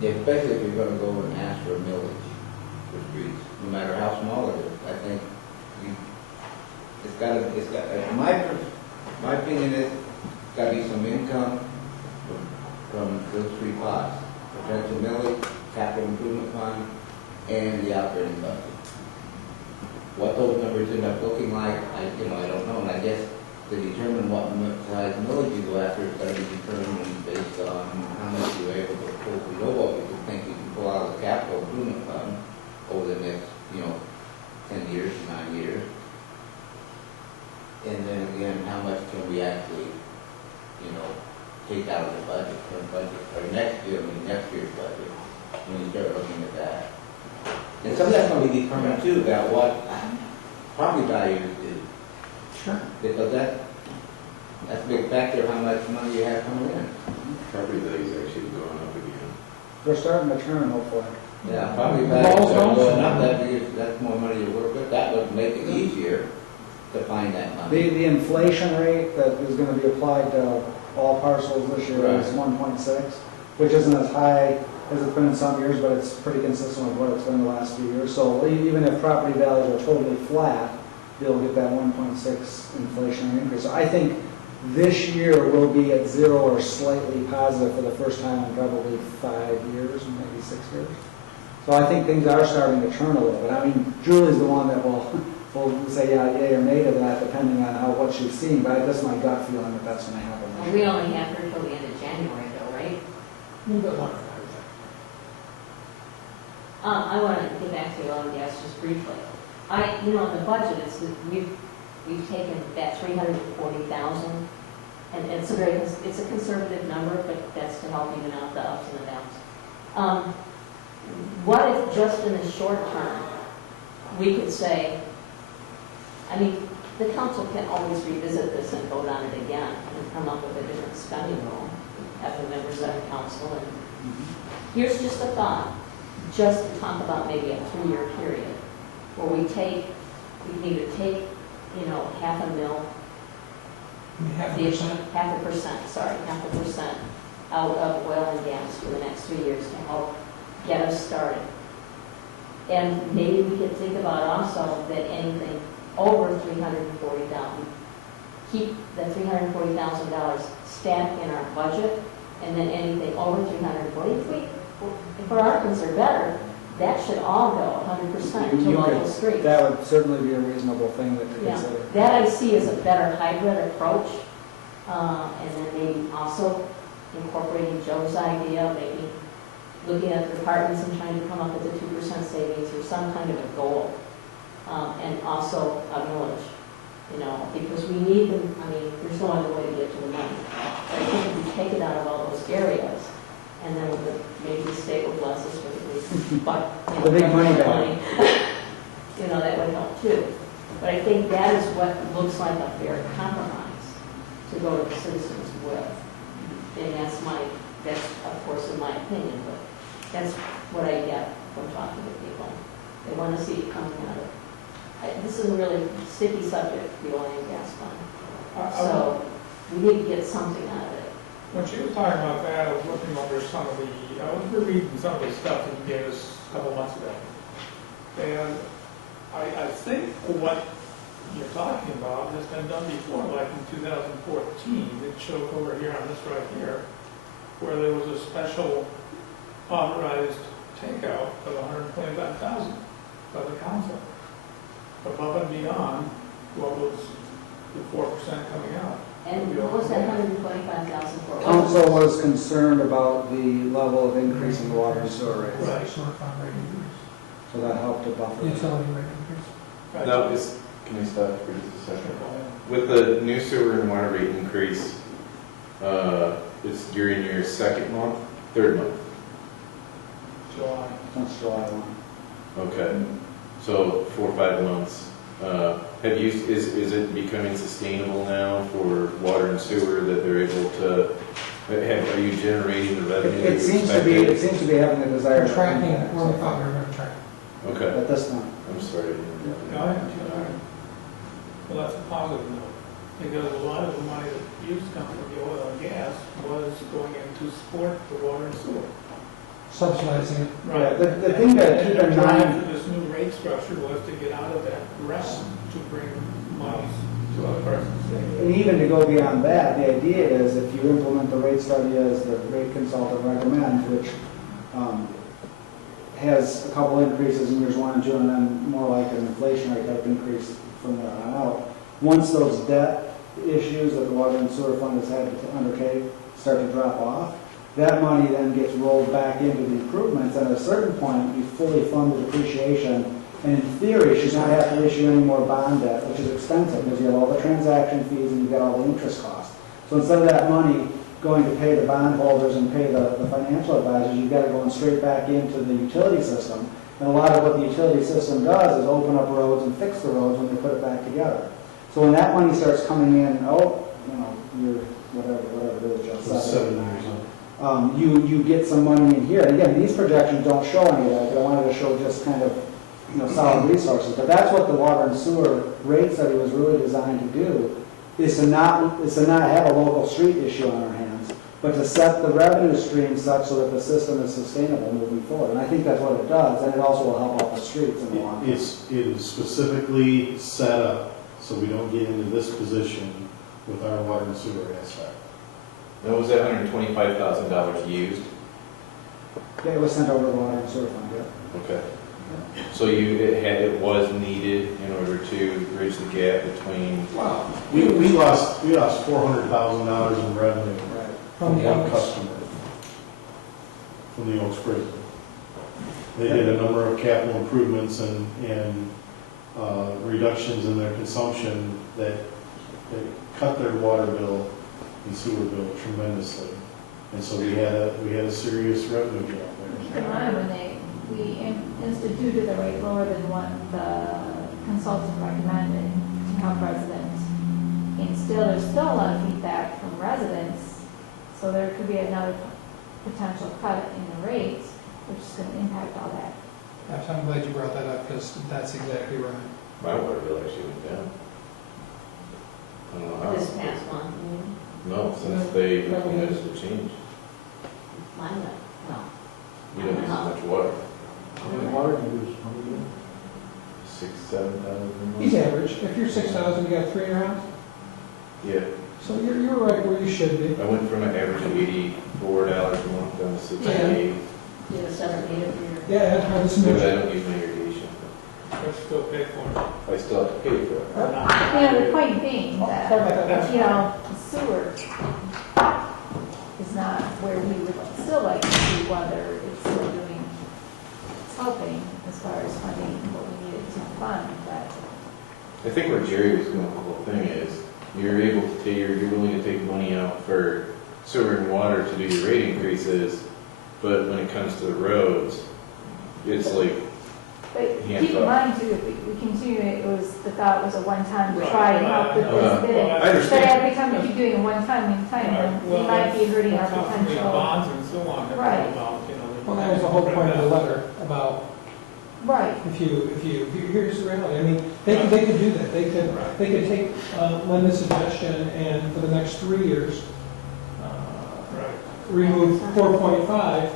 Especially if you're going to go and ask for a millage for streets, no matter how small it is. I think my opinion is, got to be some income from potential millage, capital improvement fund, and the operating budget. What those numbers end up looking like, I don't know, and I guess to determine what size millage you go after, it's gotta be determined based on how much you're able to pull. We know what we can think you can pull out of the capital improvement fund over the next, 10 years, 9 years. And then again, how much can we actually, take out of the budget, current budget, or next year's budget, when you start looking at that. And some of that's going to be determined too about what property values do. Sure. Because that's a big factor of how much money you have coming in. Property values actually going up again. They're starting to turn, hopefully. Yeah, property values are going up, that's more money to work with. That would make it easier to find that money. The inflation rate that is going to be applied to all parcels this year is 1.6, which isn't as high as it's been in some years, but it's pretty consistent with what it's been the last few years. So even if property values are totally flat, you'll get that 1.6 inflationary increase. So I think this year will be at 0 or slightly positive for the first time in probably 5 years, maybe 6 years. So I think things are starting to turn a little bit. I mean, Julie's the one that will say yay or nay to that, depending on what she's seeing, but that's my gut feeling that that's going to happen. Well, we only have her till the end of January though, right? A little bit longer than I want to get back to the oil and gas just briefly. The budget is, we've taken that 340,000, and it's a conservative number, but that's to help even out the ups and the downs. What if just in the short term, we could say, the council can always revisit this and vote on it again and come up with a different spending rule after the members of the council. And here's just a thought, just to talk about maybe a 3-year period where we either take, half a mil, that. 0.5%. half a percent out of oil and gas for the next 3 years to help get us started. And maybe we could think about also that anything over 340,000, keep the $340,000 stacked in our budget, and then anything over 340, if our arguments are better, that should all go 100% to local streets. That would certainly be a reasonable thing to consider. That I see as a better hybrid approach, and then maybe also incorporating Joe's idea, maybe looking at the departments and trying to come up with a 2% savings or some kind of a goal, and also a millage, because we need them. There's no other way to get to the money. But I think if we take it out of all those areas, and then maybe the state will bless us with at least the big money bag. That would help too. But I think that is what looks like a fair compromise to go to the citizens with. And that's of course in my opinion, but that's what I get from talking to people. They want to see it coming out of it. This is a really sticky subject, the oil and gas fund. So we need to get something out of it. When she was talking about that, I was looking over I was reading some of the stuff that you gave us a couple months ago. And I think what you're talking about has been done before, like in 2014, it showed over here on this right here, where there was a special authorized takeout of 125,000 by the council, above and beyond what was the 4% coming out. And what was that 125,000 for? Council was concerned about the level of increase in the water and sewer rates. Right. Sewer fund rate increase. So that helped to buffer. Utility rate increase. Right. Now, can we stop for just a second? With the new sewer and water rate increase, you're in your third month. July. Since July 1. Okay, so 4 or 5 months. Is it becoming sustainable now for water and sewer that they're able to, are you generating the revenue that It you seems expected? to be having the desired. We're tracking where we thought we were going to track. Okay, At this point. I'm sorry. All right. Well, that's a positive note, because a lot of the money that used to come from the oil and gas was going in to support the water and sewer. Subsidizing it. Yeah, the thing to keep in mind- For this new rate structure was to get out of that realm, to bring monies to other parts of the state. And even to go beyond that, the idea is if you implement the rate study as the rate consultant recommends, which has a couple increases in years 1 and 2, and then more like an inflationary type increase from there on out. Once those debt issues that the water and sewer fund has had to undertake start to drop off, that money then gets rolled back into the improvements, and at a certain point, you fully fund the depreciation, and in theory, should not have to issue any more bond debt, which is expensive, because you have all the transaction fees and you've got all the interest costs. So instead of that money going to pay the bondholders and pay the financial advisors, you've got it going straight back into the utility system. And a lot of what the utility system does is open up roads and fix the roads when they put it back together. So when that money starts coming in, you're whatever it is, just 7 years on. you get some money in here. And again, these projections don't show any of that. I wanted to show just kind of solid resources. But that's what the water and sewer rate study was really designed to do, is to not have a local street issue on our hands, but to set the revenue stream such so that the system is sustainable moving forward. And I think that's what it does, and it also will help out the streets in the long run. It is specifically set up so we don't get into this position with our water and sewer aspect. Now, was that $125,000 used? Yeah, it was sent over to the water and sewer fund, yeah. Okay. So it was needed in order to bridge the gap between. Wow. We lost $400,000 in revenue from one customer, from the Oaks Prison. They did a number of capital improvements and reductions in their consumption that cut their water bill and sewer bill tremendously. And so we had a serious revenue drop there. Keep in mind, when we instituted the rate lower than what the consultant recommended to help residents, and there's still a lot of feedback from residents, so there could be another potential cut in the rates, which is going to impact all that. Yes, I'm glad you brought that up, because that's exactly right. My water bill actually went down. I don't know how. This past month, No, since they implemented the change. mine went, no. You don't use as much water. How many water do you use? 6,000-7,000. He's average. If you're 6,000, you got 3 in your house? Yeah, So you're right where you should be. I went from an average of $84 a month down to 68. Did a 7 meter for your. Yeah, that's why this is. Because I don't use my irrigation. But still pay for it. I still have to pay for it. The point being that, the sewer is not where we would still like to see whether it's still doing, it's helping as far as funding what we needed to fund, but I think where Jerry was going with the whole thing is, you're able to take, you're willing to take money out for sewer and water to do your rate increases, but when it comes to the roads, it's like, But Yeah, keep so- in mind too, if we continue, the thought was a one-time to Right, try and help with this bid. I But understand. every time we keep doing it one time, then we might be hurting our potential. Bonds and so on, that Right. about, Well, that was the whole point of the letter, about Right. here's the reality. I mean, they could do that. They could take, lend a suggestion, and for the next 3 years, Right. remove 4.5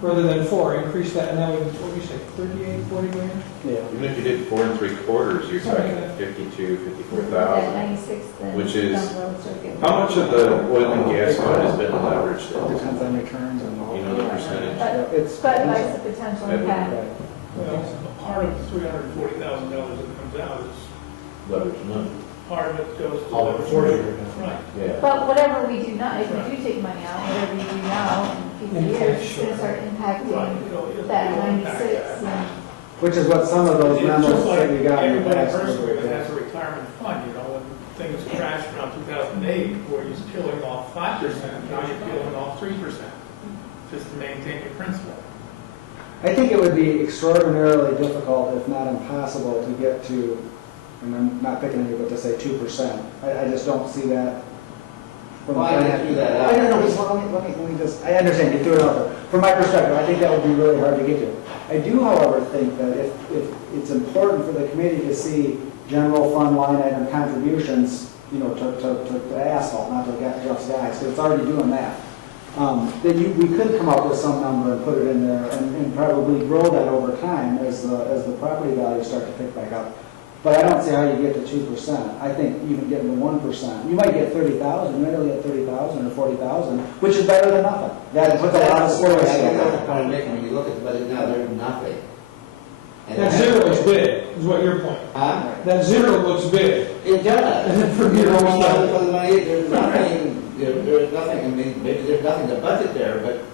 rather than 4, increase that, and that would, what do you say, 38, 40 grand? Yeah. even if you did 4 3/4, you're talking Okay. 52, That 54,000. 96th and Which is- down the road, so it gets- How much of the oil and gas fund has been leveraged? Depends on returns and all. You know the percentage? But that's the potential Yeah. impact. Well, a part of the $340,000 that comes out is, Leveraged money. part of it goes to. All the forty. Right. Yeah. But whatever we do now, if we do take money out, whatever we do now in future years, it's going to start Right, impacting you know, it'll that impact 96 that. and Which is what some of those It's memos just like that we got in the everybody past. personally that has a retirement fund, when things crashed around 2008, where you're peeling off 5%, now you're peeling off 3%, just to maintain your principal. I think it would be extraordinarily difficult, if not impossible, to get to, and I'm not picking on you, but to say 2%. I just don't see that. Why would you do that? I don't know, just let me just, I understand, you threw it out there. From my perspective, I think that would be really hard to get to. I do, however, think that if it's important for the committee to see general fund line item contributions, to asphalt, not to just guys, because it's already doing that. That we could come up with some number and put it in there and probably grow that over time as the property values start to pick back up. But I don't see how you get to 2%. I think even getting to 1%, you might get 30,000, you might only get 30,000 or 40,000, which is better than nothing. That puts a lot of That's squares the in. point I'm making, when you look at the budget now, there's nothing. And That zero is big, is what your point. Huh? That zero looks big. It does. And then from here You know, on when out. you look at the money, there's nothing, there's nothing, I mean, maybe there's nothing to budget there, but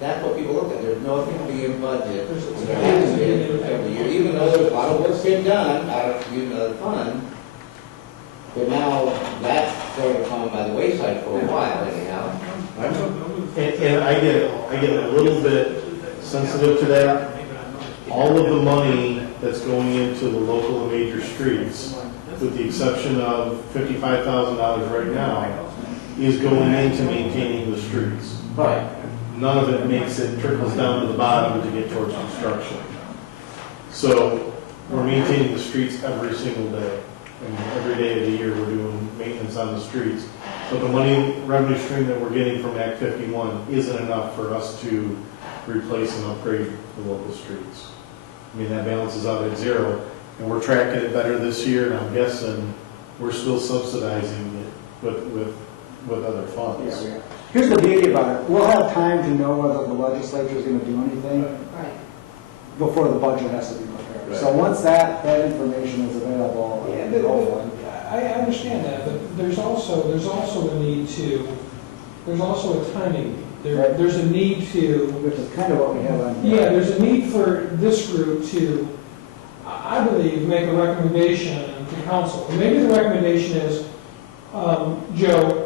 that's what people look at. There's nothing to be in budget. There hasn't been for several years, even though there's a lot of work's been done out of using other fund. But now that's sort of gone by the wayside for a while anyhow. And I get a little bit sensitive to that. All of the money that's going into the local and major streets, with the exception of $55,000 right now, is going into maintaining the streets. Right. None of it makes it, trickles down to the bottom to get towards construction. So we're maintaining the streets every single day. And every day of the year, we're doing maintenance on the streets. So the money, revenue stream that we're getting from Act 51 isn't enough for us to replace and upgrade the local streets. I mean, that balances out at zero, and we're tracking it better this year, and I'm guessing we're still subsidizing it with other funds. Yeah, here's the beauty about it. We'll have time to know whether the legislature is going to do anything Right. before the budget has to be prepared. So Right. once that information is available, Yeah, hopefully. I understand that, but there's also a need to, there's also a timing. Right. There's a need to, Which is kind of what we have on. yeah, there's a need for this group to, I believe, make a recommendation to council. And maybe the recommendation is, Joe,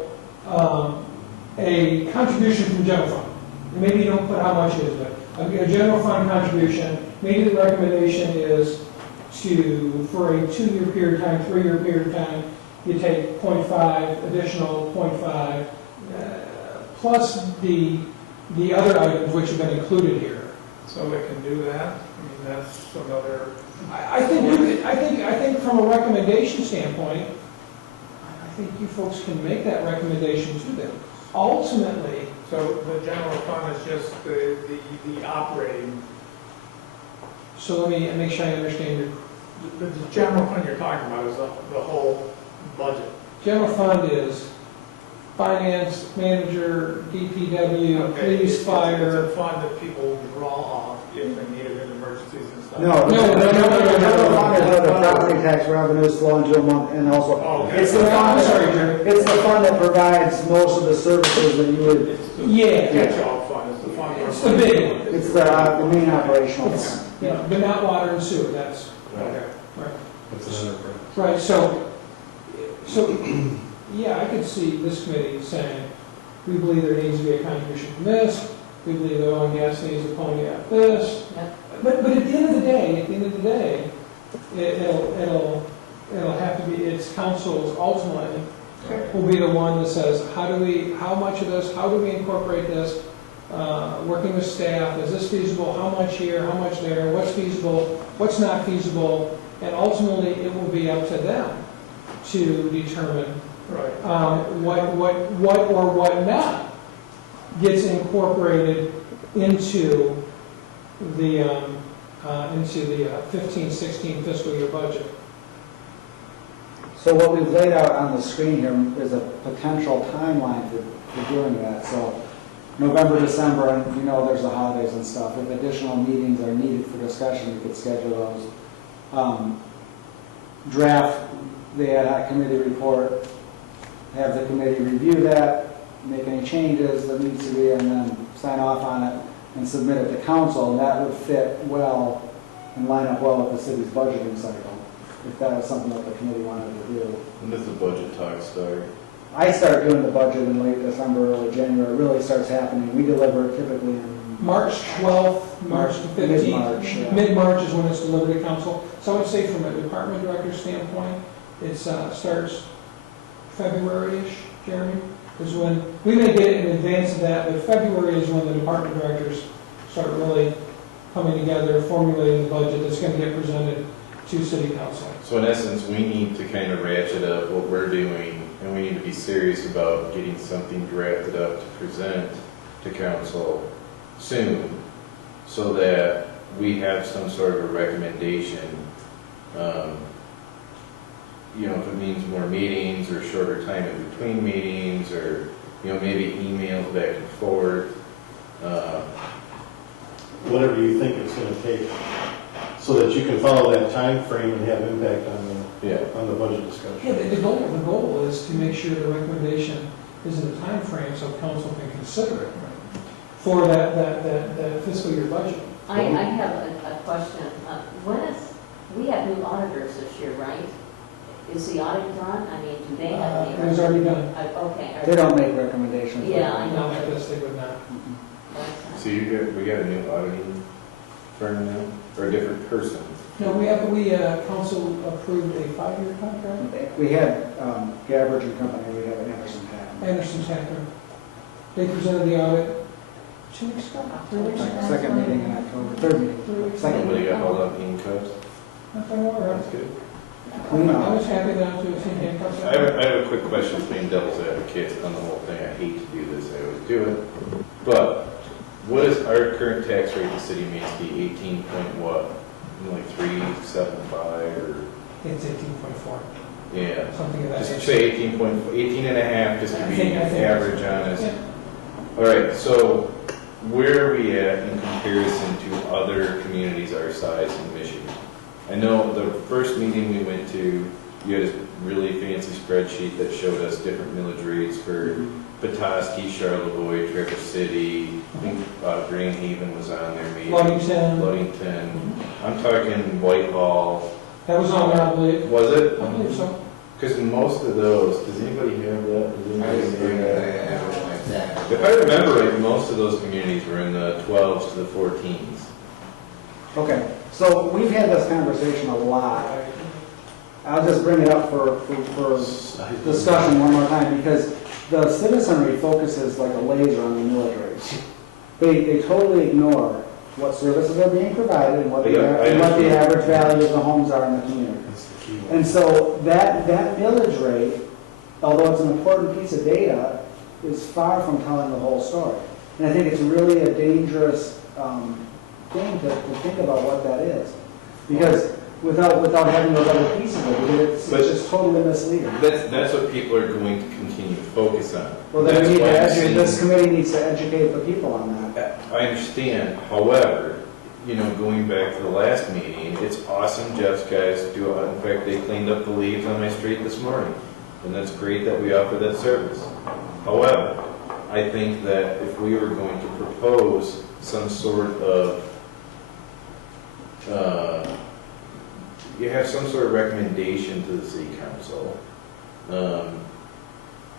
a contribution from general fund. And maybe you don't put how much it is, but a general fund contribution. Maybe the recommendation is to, for a 2-year period of time, 3-year period of time, you take 0.5, additional 0.5, plus the other items which have been included here. So we can do that? I mean, that's another, I think from a recommendation standpoint, I think you folks can make that recommendation to them. Ultimately, so the general fund is just the operating, so let me make sure I understand your, the general fund you're talking about is the whole budget. general fund is finance, manager, DPW, Okay, police, it's fire. a fund that people draw off if they need it in emergencies and stuff. No, No. The property tax revenues flow into a month, and also, Okay. it's the fund, I'm sorry, Jerry. it's the fund that provides most of the services that you would, It's the Yeah. catch-all fund, it's the fund. where- It's the big one. it's the main operational It's, fund. yeah, but not water and sewer, that's, Okay. right. That's an enterprise. Right, so, yeah, I could see this committee saying, we believe there needs to be a contribution from this, we believe the oil and gas needs to pony up this. Yep. But at the end of the day, it'll have to be, it's council's ultimately will be the one that says, how much of this, how do we incorporate this? Working with staff, is this feasible, how much here, how much there, what's feasible, what's not feasible, and ultimately it will be up to them to determine Right. what or what not gets incorporated into the 15-16 fiscal year budget. So what we've laid out on the screen here is a potential timeline for doing that. So November, December, and you know there's the holidays and stuff. If additional meetings are needed for discussion, we could schedule those. Draft the ad hoc committee report, have the committee review that, make any changes that needs to be, and then sign off on it and submit it to council, and that would fit well and line up well with the city's budgeting cycle, if that was something that the committee wanted to do. When does the budget talk start? I start doing the budget in late December, early January, it really starts happening. We deliver typically in March 12th, March 15th. Mid-March, yeah. Mid-March is when it's delivered to council. So I would say from a department director standpoint, it starts February-ish, Jeremy, is when, we may get it in advance of that, but February is when the department directors start really coming together, formulating the budget that's going to get presented to city council. So in essence, we need to kind of ratchet up what we're doing, and we need to be serious about getting something drafted up to present to council soon, so that we have some sort of a recommendation you know, if it means more meetings or shorter time in between meetings, or, you know, maybe emails back and forth. Whatever you think it's gonna take, so that you can follow that time frame and have impact Yeah. on the budget Yeah, discussion. the goal is to make sure the recommendation is in the time frame so council can consider it for that fiscal year budget. I have a question. We have new auditors this year, right? Is the audit done? I mean, do they have any? It was already done. Okay. They don't make recommendations. Yeah, I know. Not like this, they would not. So we got a new auditing firm now, or a different person? No, council approved a 5-year contract. We had Gabbard and Company, we have Anderson Patent. Anderson Tacker. They presented the audit 2 weeks ago, 3 weeks ago. Second meeting in October, third meeting. Second Somebody meeting. got hauled up in cuffs? Nothing more, right? That's good. Clean I up. was happy not to have seen handcuffs. I have a quick question, playing devil's advocate on the whole thing. I hate to do this, I always do it. But what is our current tax rate in the city of Manistee? 18 point what? Like 375 or? It's 18.4, Yeah. something of that. Just nature. say 18 and a half, just to I be think average honest. Yeah. All right, so where are we at in comparison to other communities our size in Michigan? I know the first meeting we went to, you had a really fancy spreadsheet that showed us different millage rates for Petoskey, Charlevoix, Traverse City, I think Grand Haven was on there maybe. Ludington. Ludington. I'm talking Whitehall. That was on there, I believe. Was it? I believe so. Because most of those, does anybody have that? Does I anybody was bringing have that that? in like that. If I remember right, most of those communities were in the 12s to the 14s. Okay, so we've had this conversation a lot. I'll just bring it up for discussion one more time, because the citizenry focuses like a laser on the millage rates. They totally ignore what services are being provided and what the average value of the homes are in the community. That's the key. And so that millage rate, although it's an important piece of data, is far from telling the whole story. And I think it's really a dangerous thing to think about what that is. Because without having those other pieces of it, it's just totally misleading. That's what people are going to continue to focus on. Well, then That's we need to why I'm educate, saying- this committee needs to educate the people on that. I understand, however, you know, going back to the last meeting, it's awesome Jeff's guys do it. In fact, they cleaned up the leaves on my street this morning, and that's great that we offer that service. However, I think that if we were going to propose some sort of, you have some sort of recommendation to the city council,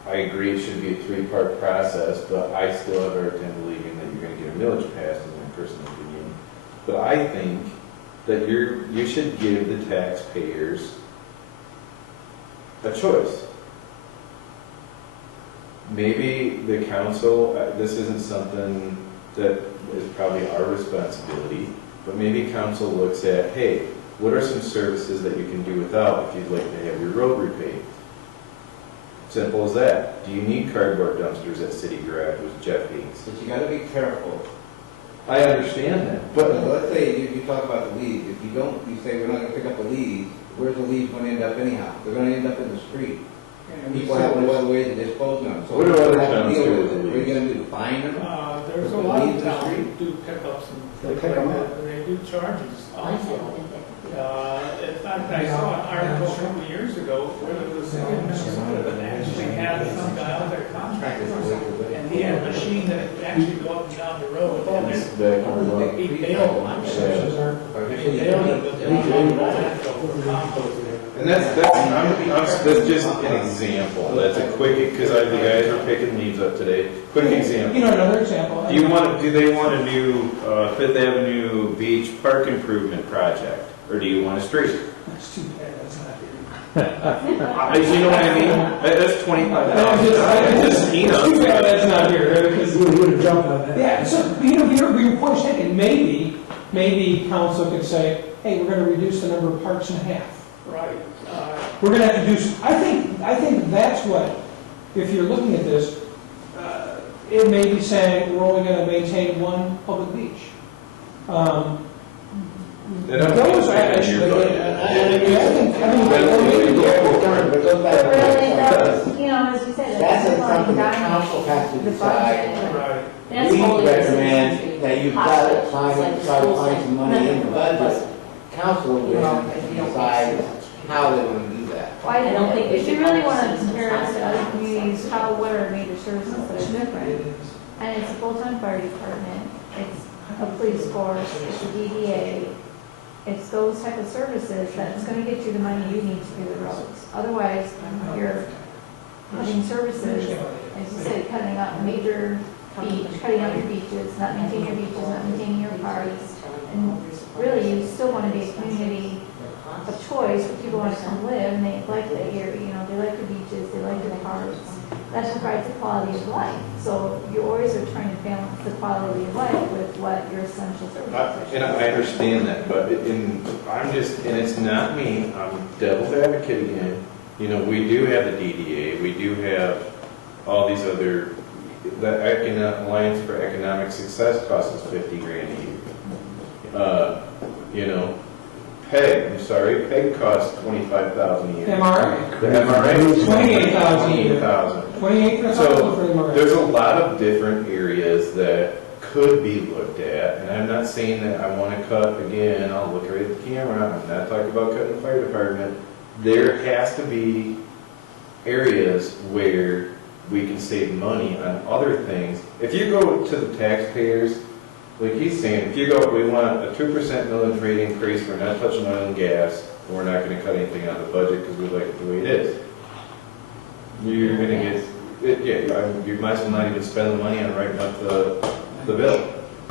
I agree it should be a 3-part process, but I still have a hard time believing that you're going to get a millage passed, in my personal opinion. But I think that you should give the taxpayers a choice. Maybe the council, this isn't something that is probably our responsibility, but maybe council looks at, hey, what are some services that you can do without if you'd like to have your road repaved? Simple as that. Do you need cardboard dumpsters at City Garage, which Jeff hates? But you gotta be careful. I understand that, But but let's say you talk about the leaves. If you don't, you say we're not gonna pick up the leaves, where's the leaves gonna end up anyhow? They're gonna end up in the street. People have no other way to dispose of them. So What do other you have to towns deal do with with the it. What are you leaves? gonna do, fine them? There's a Put lot leaves of in the towns street? that do pickups and They things pick like 'em that, up. and they do charges I also. know. In fact, I saw an article a couple of years ago where there was a city of Minnesota that actually had some guy out there contractor, and he had a machine that could actually go up and down the road, and it's back on the he bailed them, I'm sure. He bailed them with the landfill for compost. And that's just an example. That's a quick, because the guys are picking leaves up today. Quick example. You know, another example. Do they want a new Fifth Avenue Beach Park improvement project, or do you want a street? That's too bad, that's not here. You know what I mean? That's $25,000. It's too bad that's not here, because You would have jumped on that. yeah, so, your point's taken. Maybe council could say, hey, we're gonna reduce the number of parks in half. Right. We're gonna have to do, I think that's what, if you're looking at this, it may be saying we're only gonna maintain one public beach. And I'm Those saying in actually, your budget. But really, that's, you know, as we said, That's that's something the like council has to the decide. budget. Right. That's We wholly recommend citizenry. that you Hospitals, try like to the find school some system. money in the budget. Nothing Council will decide how they want to do that. Why, I don't think we if should you really have want to citizens compare us to hospitals. other communities, what are major services that are different? And it's a full-time fire department, it's a police force, it's a DDA, it's those type of services that's gonna get you the money you need to do the roads. Otherwise, you're cutting services, as you said, cutting out major beach, cutting out your beaches, not maintaining your beaches, not maintaining your parks. And really, you still wanna be a community of choice where people want to come live, and they like the area, you know, they like the beaches, they like the parks. That provides a quality of life. So you always are trying to balance the quality of life with what your essential services are. And I understand that, but and it's not me, I'm devil's advocate again. You know, we do have the DDA, we do have all these other, the Alliance for Economic Success costs us $50 grand a year. You know, PEG costs $25,000 a year. MRA. The MRA, 28,000 a year. 28,000. 28,000 So, for the MRA. there's a lot of different areas that could be looked at, and I'm not saying that I want to cut, again, I'll look right at the camera, I'm not talking about cutting the fire department. There has to be areas where we can save money on other things. If you go to the taxpayers, like he's saying, if you go, we want a 2% millage rate increase, we're not touching oil and gas, and we're not going to cut anything out of the budget because we like it the way it is. You're going to get, you might as well not even spend the money on writing up the bill,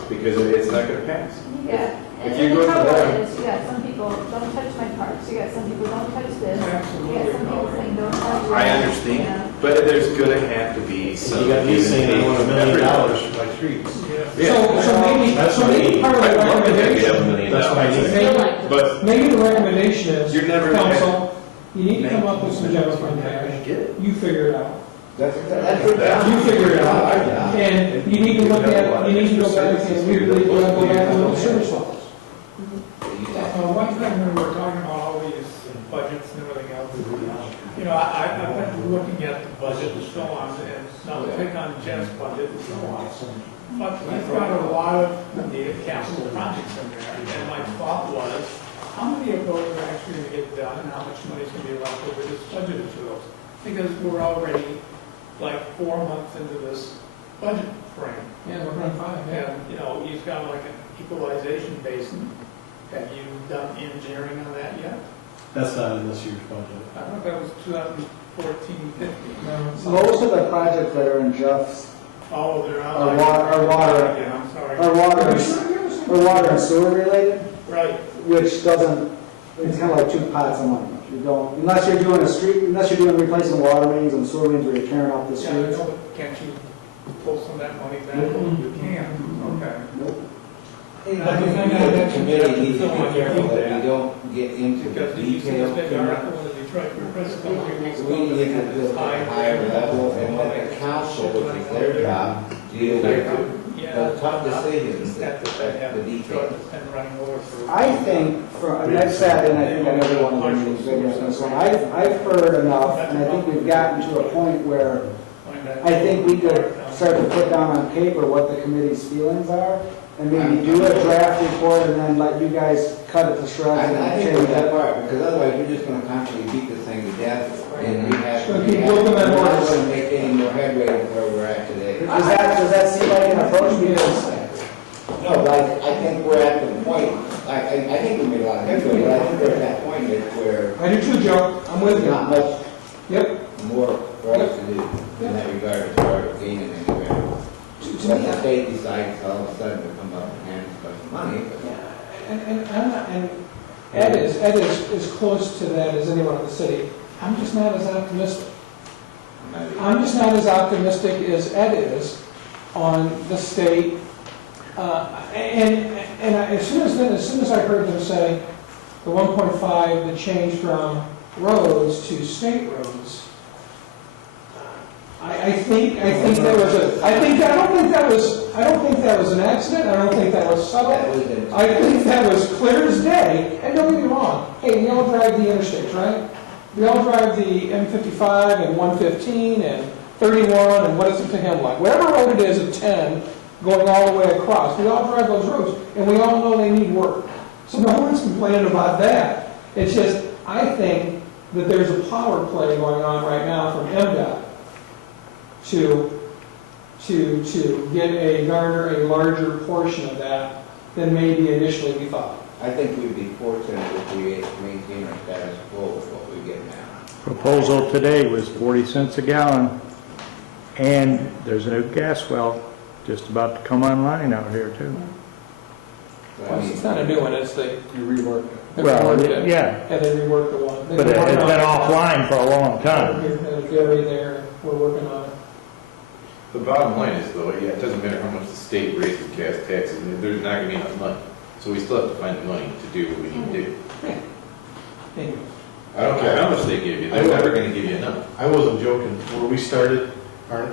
because it's not going to pass. Yeah, and If you then go the to trouble them- is, you got some people, don't touch my parks, you got some people, don't touch this, you got some Absolutely. people saying, don't touch that. I understand, but there's going to have to be some. You got me saying I want $1 million effort. for my streets. Yeah. So maybe part of the I'd love to have you have $1 recommendation, million. That's what I need. Still like, But maybe the recommendation is, You're never gonna- council, you need to come up with some general fund cash. get it. You figure it out. That's your job. You figure it out. Our job. And you need to look at, you need to go back and we believe we're going to go back and look at service levels. One thing when we're talking about all these budgets and everything else, you know, I've been looking at the budget and so on, and not to pick on Jen's budget and so on. But we've got a lot of needed capital projects in there, and my thought was, how many of those are actually going to get done, and how much money is going to be left over that's budgeted to those? Because we're already like 4 months into this budget frame. Yeah, we're on 5, yeah. And, you know, you've got like an equalization basin. Have you done engineering on that yet? That's not in this year's budget. I thought that was 2014, 15. No, it's- Most of the projects that are in Jeff's Oh, they're on. Our water. Yeah, I'm sorry. are water and sewer related, Right. which doesn't, it's kind of like two pots of money. You don't, unless you're doing a street, unless you're doing replacing water mains and sewer mains where you're tearing up the Yeah, I streets. know, but can't you pull some of that money back? Nope. You can, okay. Nope. I think the committee needs to be careful that we don't get into the Because you see this details big too much. article in the Detroit Press a couple of weeks ago. We need to do it at a higher level and let the council, which is their job, deal with Yeah. the tough decisions that That affect the Detroit details. has been running over for. I think, and I've sat in, I think on every one of the meetings, maybe on this one, I've heard enough, and I think we've gotten to a point where I think we could start to put down on paper what the committee's feelings are, and maybe do a draft report and then let you guys cut it to shreds I and think change that's it. part, because otherwise we're just gonna constantly beat this thing to death, and we have, Gonna we keep have, looking we're at not words. gonna make any more headway than where we're at today. Does that seem like an approach? Because No, but I think we're at the point, I think we made a lot of headway, but I think we're at that point where I do too, Joe. I'm with there's you. not much Yep. more for us to do in that regard as far as gaining any ground. To Let me, the state decides all of a sudden to come up and hand us some money, but and I'm not, and Ed is as close to that as anyone in the city. I'm just not as optimistic. I'm just not as optimistic as Ed is on the state. As soon as I heard them say the 1.5, the change from roads to state roads, I think that was I don't think that was an accident, I don't think that was subtle. That was in- I think that was clear as day, and don't get me wrong, hey, we all drive the interstates, right? We all drive the M55 and 115 and 31 and what is it to him like? Whatever road it is at 10, going all the way across, we all drive those roads, and we all know they need work. So no one's complaining about that. It's just, I think that there's a power play going on right now from MDOT to garner a larger portion of that than maybe initially we thought. I think we'd be fortunate if we maintain our status quo with what we get now. Proposal today was 40 cents a gallon, and there's a new gas well just about to come online out here too. So, I Well, mean, it's not a new one, it's they rework it. Well, reworked it. yeah, Yeah, they reworked the one. but it has been offline for a long time. Gary there, we're working on it. The bottom line is though, yeah, it doesn't matter how much the state raises gas taxes, there's not gonna be enough money. So we still have to find the money to do what we need to do. Anyway. I don't care how much they give you, they're never gonna give you enough. I wasn't joking. Where we started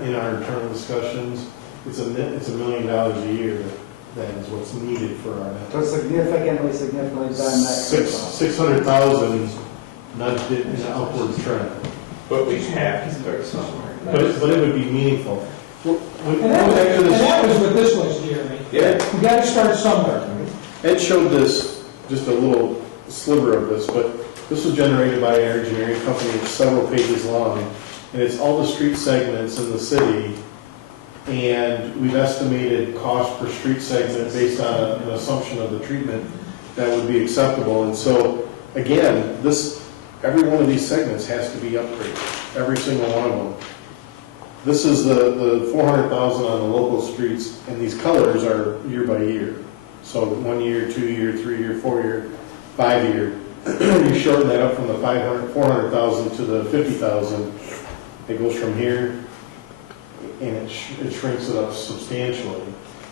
in our internal discussions, it's $1 million a year that is what's needed for our net. So significantly done that. 600,000 nudged it in an upward trend. But we have to start somewhere. But it would be meaningful. And that was with this one, Jeremy. Yeah. We gotta start somewhere. Ed showed this, just a little sliver of this, but this was generated by an engineering company. It's several pages long, and it's all the street segments in the city, and we've estimated cost per street segment based on an assumption of the treatment that would be acceptable. And so, again, every one of these segments has to be upgraded, every single one of them. This is the 400,000 on the local streets, and these colors are year by year. So 1 year, 2 year, 3 year, 4 year, 5 year. You shorten that up from the 400,000 to the 50,000. It goes from here, and it shrinks it up substantially.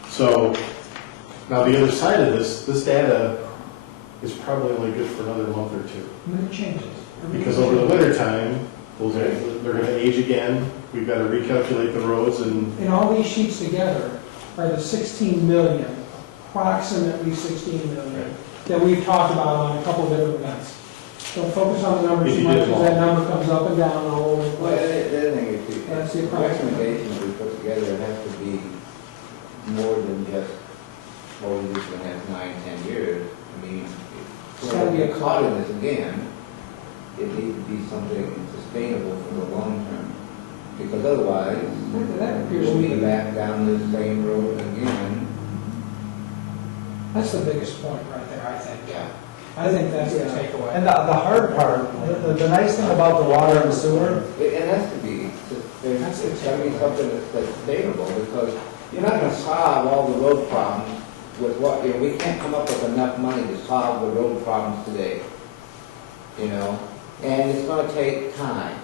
So now the other side of this data is probably only good for another month or two. And then it changes. Because over the winter time, they're going to age again. We've got to recalculate the roads and And all these sheets together are the 16 million, approximately 16 million, that we've talked about on a couple of different events. Don't focus on the numbers If too you much, did because that number comes up and down all over the Well, place. the other thing is, That's the the approximate. recommendations we put together have to be more than just, well, we're just gonna have 9, 10 years. I mean, It's gotta be a caught in this again, it needs to be something sustainable for the long term. Because otherwise, That appears to we'll be be, back down this same road again. that's the biggest point right there, I think. Yeah. I think that's the Yeah. takeaway. And the hard part, the nice thing about the water and sewer, It has to be, That's the it's gotta be something that's sustainable, because you're not gonna solve all the road problems with what, we can't come up with enough money to solve the road problems today. And it's gonna take time.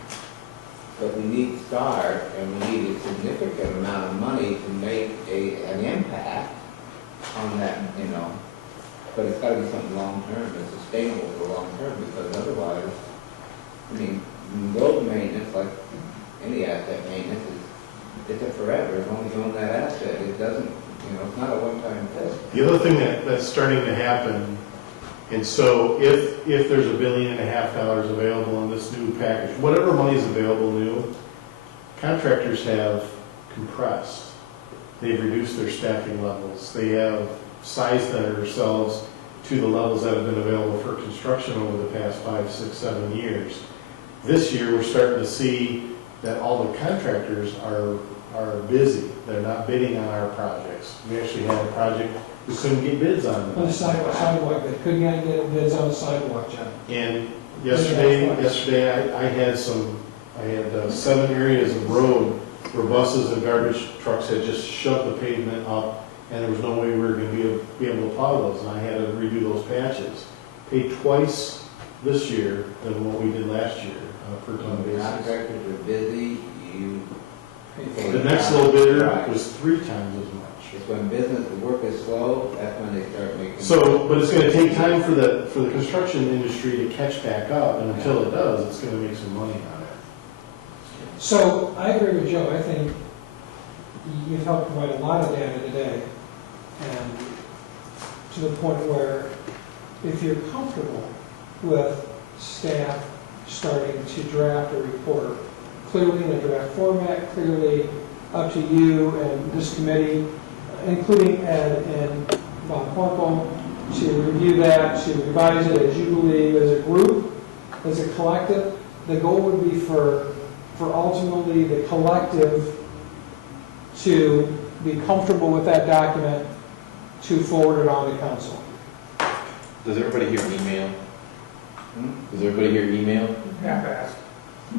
But we need to start, and we need a significant amount of money to make an impact on that, But it's gotta be something long-term, and sustainable for long-term, because otherwise, road maintenance, like any asset maintenance, it's a forever. As long as you own that asset, it doesn't, it's not a one-time thing. the other thing that's starting to happen, and so if there's $1.5 billion available in this new package, whatever money is available new, contractors have compressed. They've reduced their staffing levels. They have sized themselves to the levels that have been available for construction over the past 5, 6, 7 years. This year, we're starting to see that all the contractors are busy. They're not bidding on our projects. We actually had a project we couldn't get bids on. On the sidewalk, they couldn't get bids on the sidewalk, John. And yesterday I had 7 areas of road where buses and garbage trucks had just shoved the pavement up, and there was no way we were going to be able to plow those, and I had to redo those patches. Paid twice this year than what we did last year on a per ton basis. Contractors are busy, The next low bidder was 3 times as much. It's when the work is slow, that's when they start making. So, but it's going to take time for the construction industry to catch back up, and until it does, it's going to make some money on it. So I agree with Joe. I think you've helped provide a lot of data today, and to the point where if you're comfortable with staff starting to draft a report, clearly in a draft format, clearly up to you and this committee, including Ed and Bob Corporal, to review that, to revise it as you believe, as a group, as a collective. The goal would be for ultimately the collective to be comfortable with that document, to forward it on to council. Does everybody hear email? Does everybody hear email? Half-assed.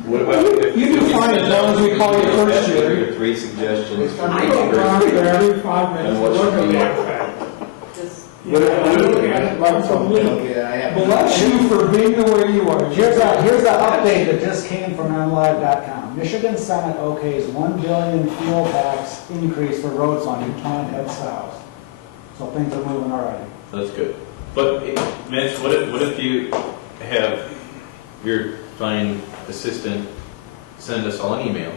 What about if... You do fine as long as we call you first, Jerry. There are 3 suggestions. I go around there every 5 minutes. And what to look should at be- the artifact. Just, Bless you for being the way you are. Here's the update that just came from MLive.com. Michigan Senate okays $1 billion fuel tax increase for road fund to Tom head south. So things are moving already. That's good. But, Mitch, what if you have your fine assistant send us all an email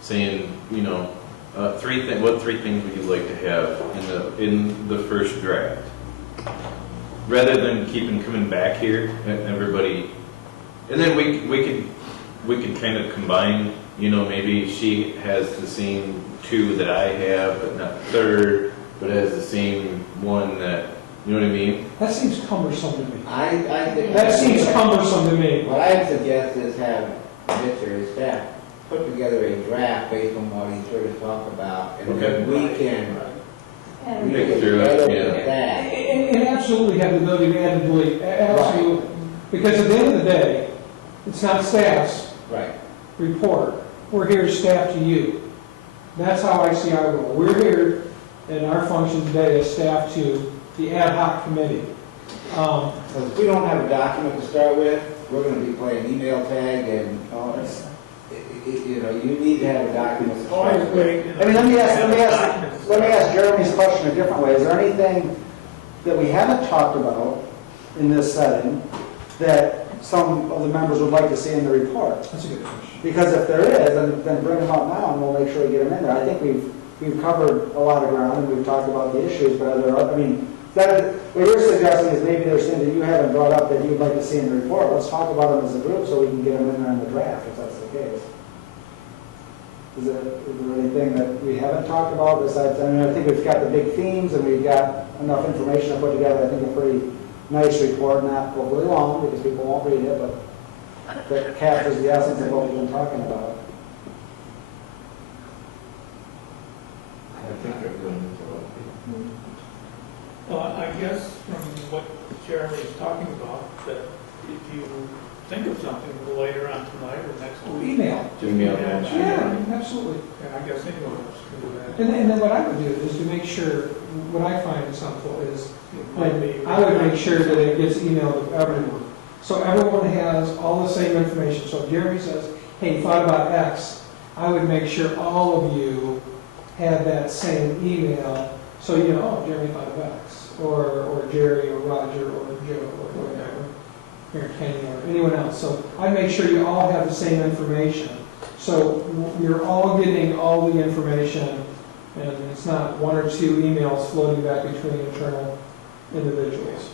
saying, you know, what 3 things would you like to have in the first draft? Rather than keeping coming back here, and everybody, and then we could kind of combine, you know, maybe she has the same 2 that I have, but not the 3rd, but has the same one that, you know what I mean? That seems cumbersome to me. I think. That seems cumbersome to me. What I suggest is have Mitch or his staff put together a draft based on what he's heard us talk about, and then we can Think through it, edit yeah. that. And absolutely have the ability to add and delete, absolutely. Because at the end of the day, it's not staff's Right. report. We're here to staff to you. That's how I see our role. We're here, and our function today is staff to the ad hoc committee. Because if we don't have a document to start with, we're gonna be playing email tag and, you know, you need to have a document to start Always with. wait. I mean, let me ask Jeremy's question a different way. Is there anything that we haven't talked about in this setting that some of the members would like to see in the report? That's a good question. Because if there is, then bring them up now and we'll make sure we get them in there. I think we've covered a lot of ground and we've talked about the issues, but are there, I mean, what you're suggesting is maybe there's things that you haven't brought up that you'd like to see in the report. Let's talk about them as a group so we can get them in there in the draft, if that's the case. Is there anything that we haven't talked about besides, I mean, I think we've got the big themes and we've got enough information to put together, I think, a pretty nice report, not overly long because people won't read it, but that captures the essence of what we've been talking about. I think everyone is Well, I guess from what Jeremy is talking about, that if you think of something later on tonight or next week. Email. Email. Yeah, absolutely. And I guess any of us can do that. And then what I would do is to make sure, what I find is helpful is, It might be- I would make sure that it gets emailed to everyone. So everyone has all the same information. So if Jeremy says, hey, thought about X, I would make sure all of you have that same email, so you know, oh, Jeremy thought of X, or Jerry, or Roger, or Joe, or whatever, or Kenny, or anyone else. So I make sure you all have the same information. So you're all getting all the information, and it's not 1 or 2 emails floating back between internal individuals.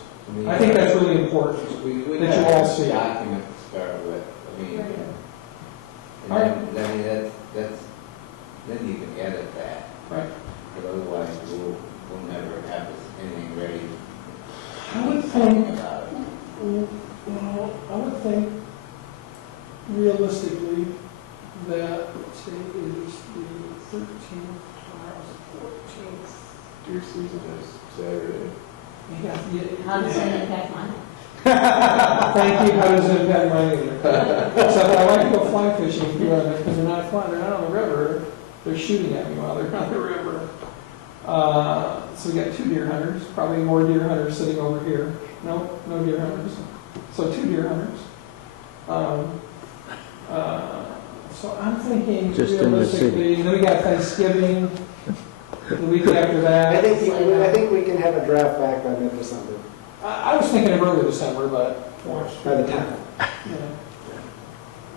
I think that's really important. We that have you all a see. document to start with. I mean, All right. and then you can edit that. Right. But otherwise, we'll never have anything ready. I would think, About it. well, I would think realistically that, let's see, is the 13th, 14th. Deer season is Saturday. how does that impact mine? Thank you, how does it impact my either? Except I like to go fly fishing because they're not flying, they're not on the river, they're shooting at me while they're on the river. So we got 2 deer hunters, probably more deer hunters sitting over here. No deer hunters. So 2 deer hunters. So I'm thinking Just in the city. realistically, then we got Thanksgiving, the week after that. I think we can have a draft back by mid-December, I was thinking of early December, but, by the 10th. you know.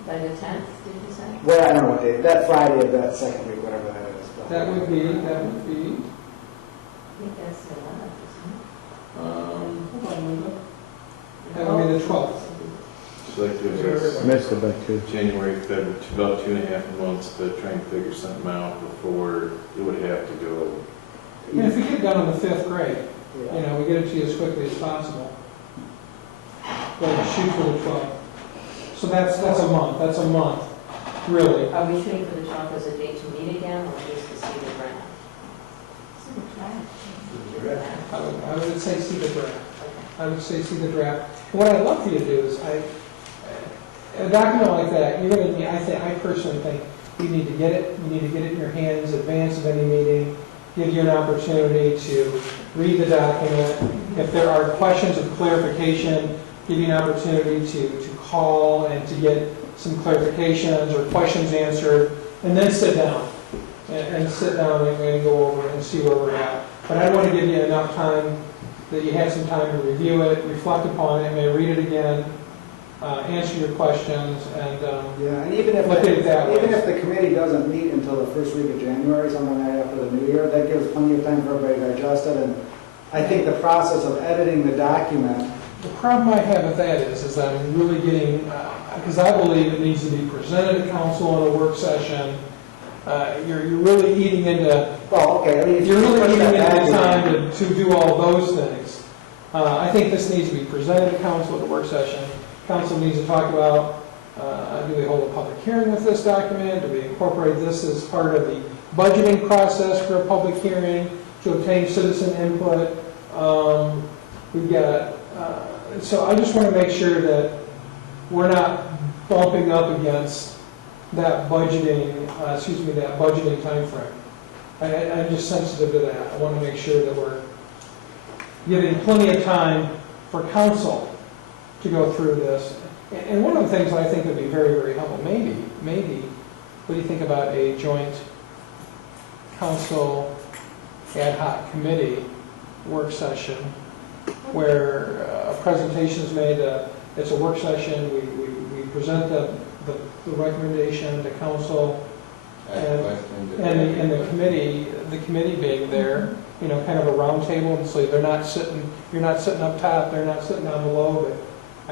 By the 10th, did you say? Well, I don't know what day, that Friday of that second week, whatever that is. That would be, I think that's the 11th, hold on, Linda. That would be the 12th. So like there's Missed it by 2. January, February, about 2.5 months to try and figure something out before it would have to go. I mean, if we get it done on the 5th, great. Yeah. You know, we get it to you as quickly as possible. But shoot for the 12th. So that's a month, really. Are we shooting for the 12th as a date to meet again, or just to see the grant? I would say see the draft. I would say see the draft. And what I'd love for you to do is, a document like that, you're going to, I personally think you need to get it. You need to get it in your hands in advance of any meeting. Give you an opportunity to read the document. If there are questions of clarification, give you an opportunity to call and to get some clarifications or questions answered, and then sit down and sit down and go over and see where we're at. But I want to give you enough time that you have some time to review it, reflect upon it, maybe read it again, answer your questions, and Yeah, and even if, look at it that way. even if the committee doesn't meet until the first week of January, sometime right after the new year, that gives plenty of time for everybody to digest it. And I think the process of editing the document. The problem I have with that is that I'm really getting, because I believe it needs to be presented to council in a work session. You're really eating into, Well, okay, I mean, if you're really push eating that into back time to do all those things. I think this needs to be presented to council at a work session. Council needs to talk about, do we hold a public hearing with this document? Do we incorporate this as part of the budgeting process for a public hearing to obtain citizen input? We've got, so I just want to make sure that we're not bumping up against that budgeting, that budgeting timeframe. I'm just sensitive to that. I want to make sure that we're giving plenty of time for council to go through this. And one of the things that I think would be very, very helpful, maybe, what do you think about a joint council ad hoc committee work session where a presentation is made, it's a work session, we present the recommendation to council, and the committee being there, you know, kind of a round table, and so you're not sitting up top, they're not sitting down below, but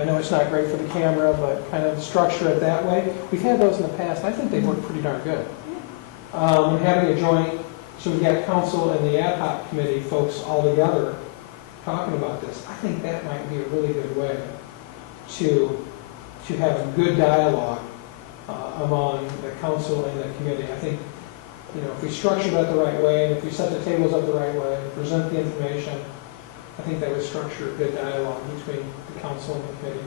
I know it's not great for the camera, but kind of structure it that way. We've had those in the past, I think they work pretty darn good. Having a joint, so we've got council and the ad hoc committee folks all together talking about this. I think that might be a really good way to have a good dialogue among the council and the committee. I think, you know, if we structure that the right way, and if we set the tables up the right way, present the information, I think that would structure a good dialogue between the council and the committee.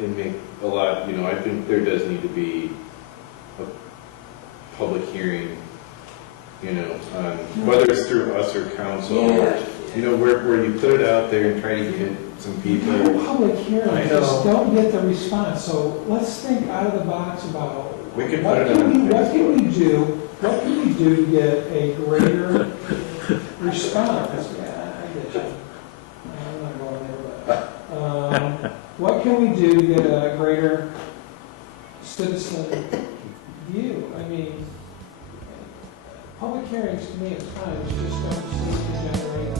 It make a lot, you know, I think there does need to be a public hearing, you know, whether it's through us or council, or, you know, where you put it out there and try to get some people. Public I hearings know. just don't get the response, so let's think out of the box about We could what put it on. what can we do to get a greater response? Yeah, I get you. I'm not going there, but, what can we do to get a greater citizen view? I mean, public hearings to me at times just don't seem to generate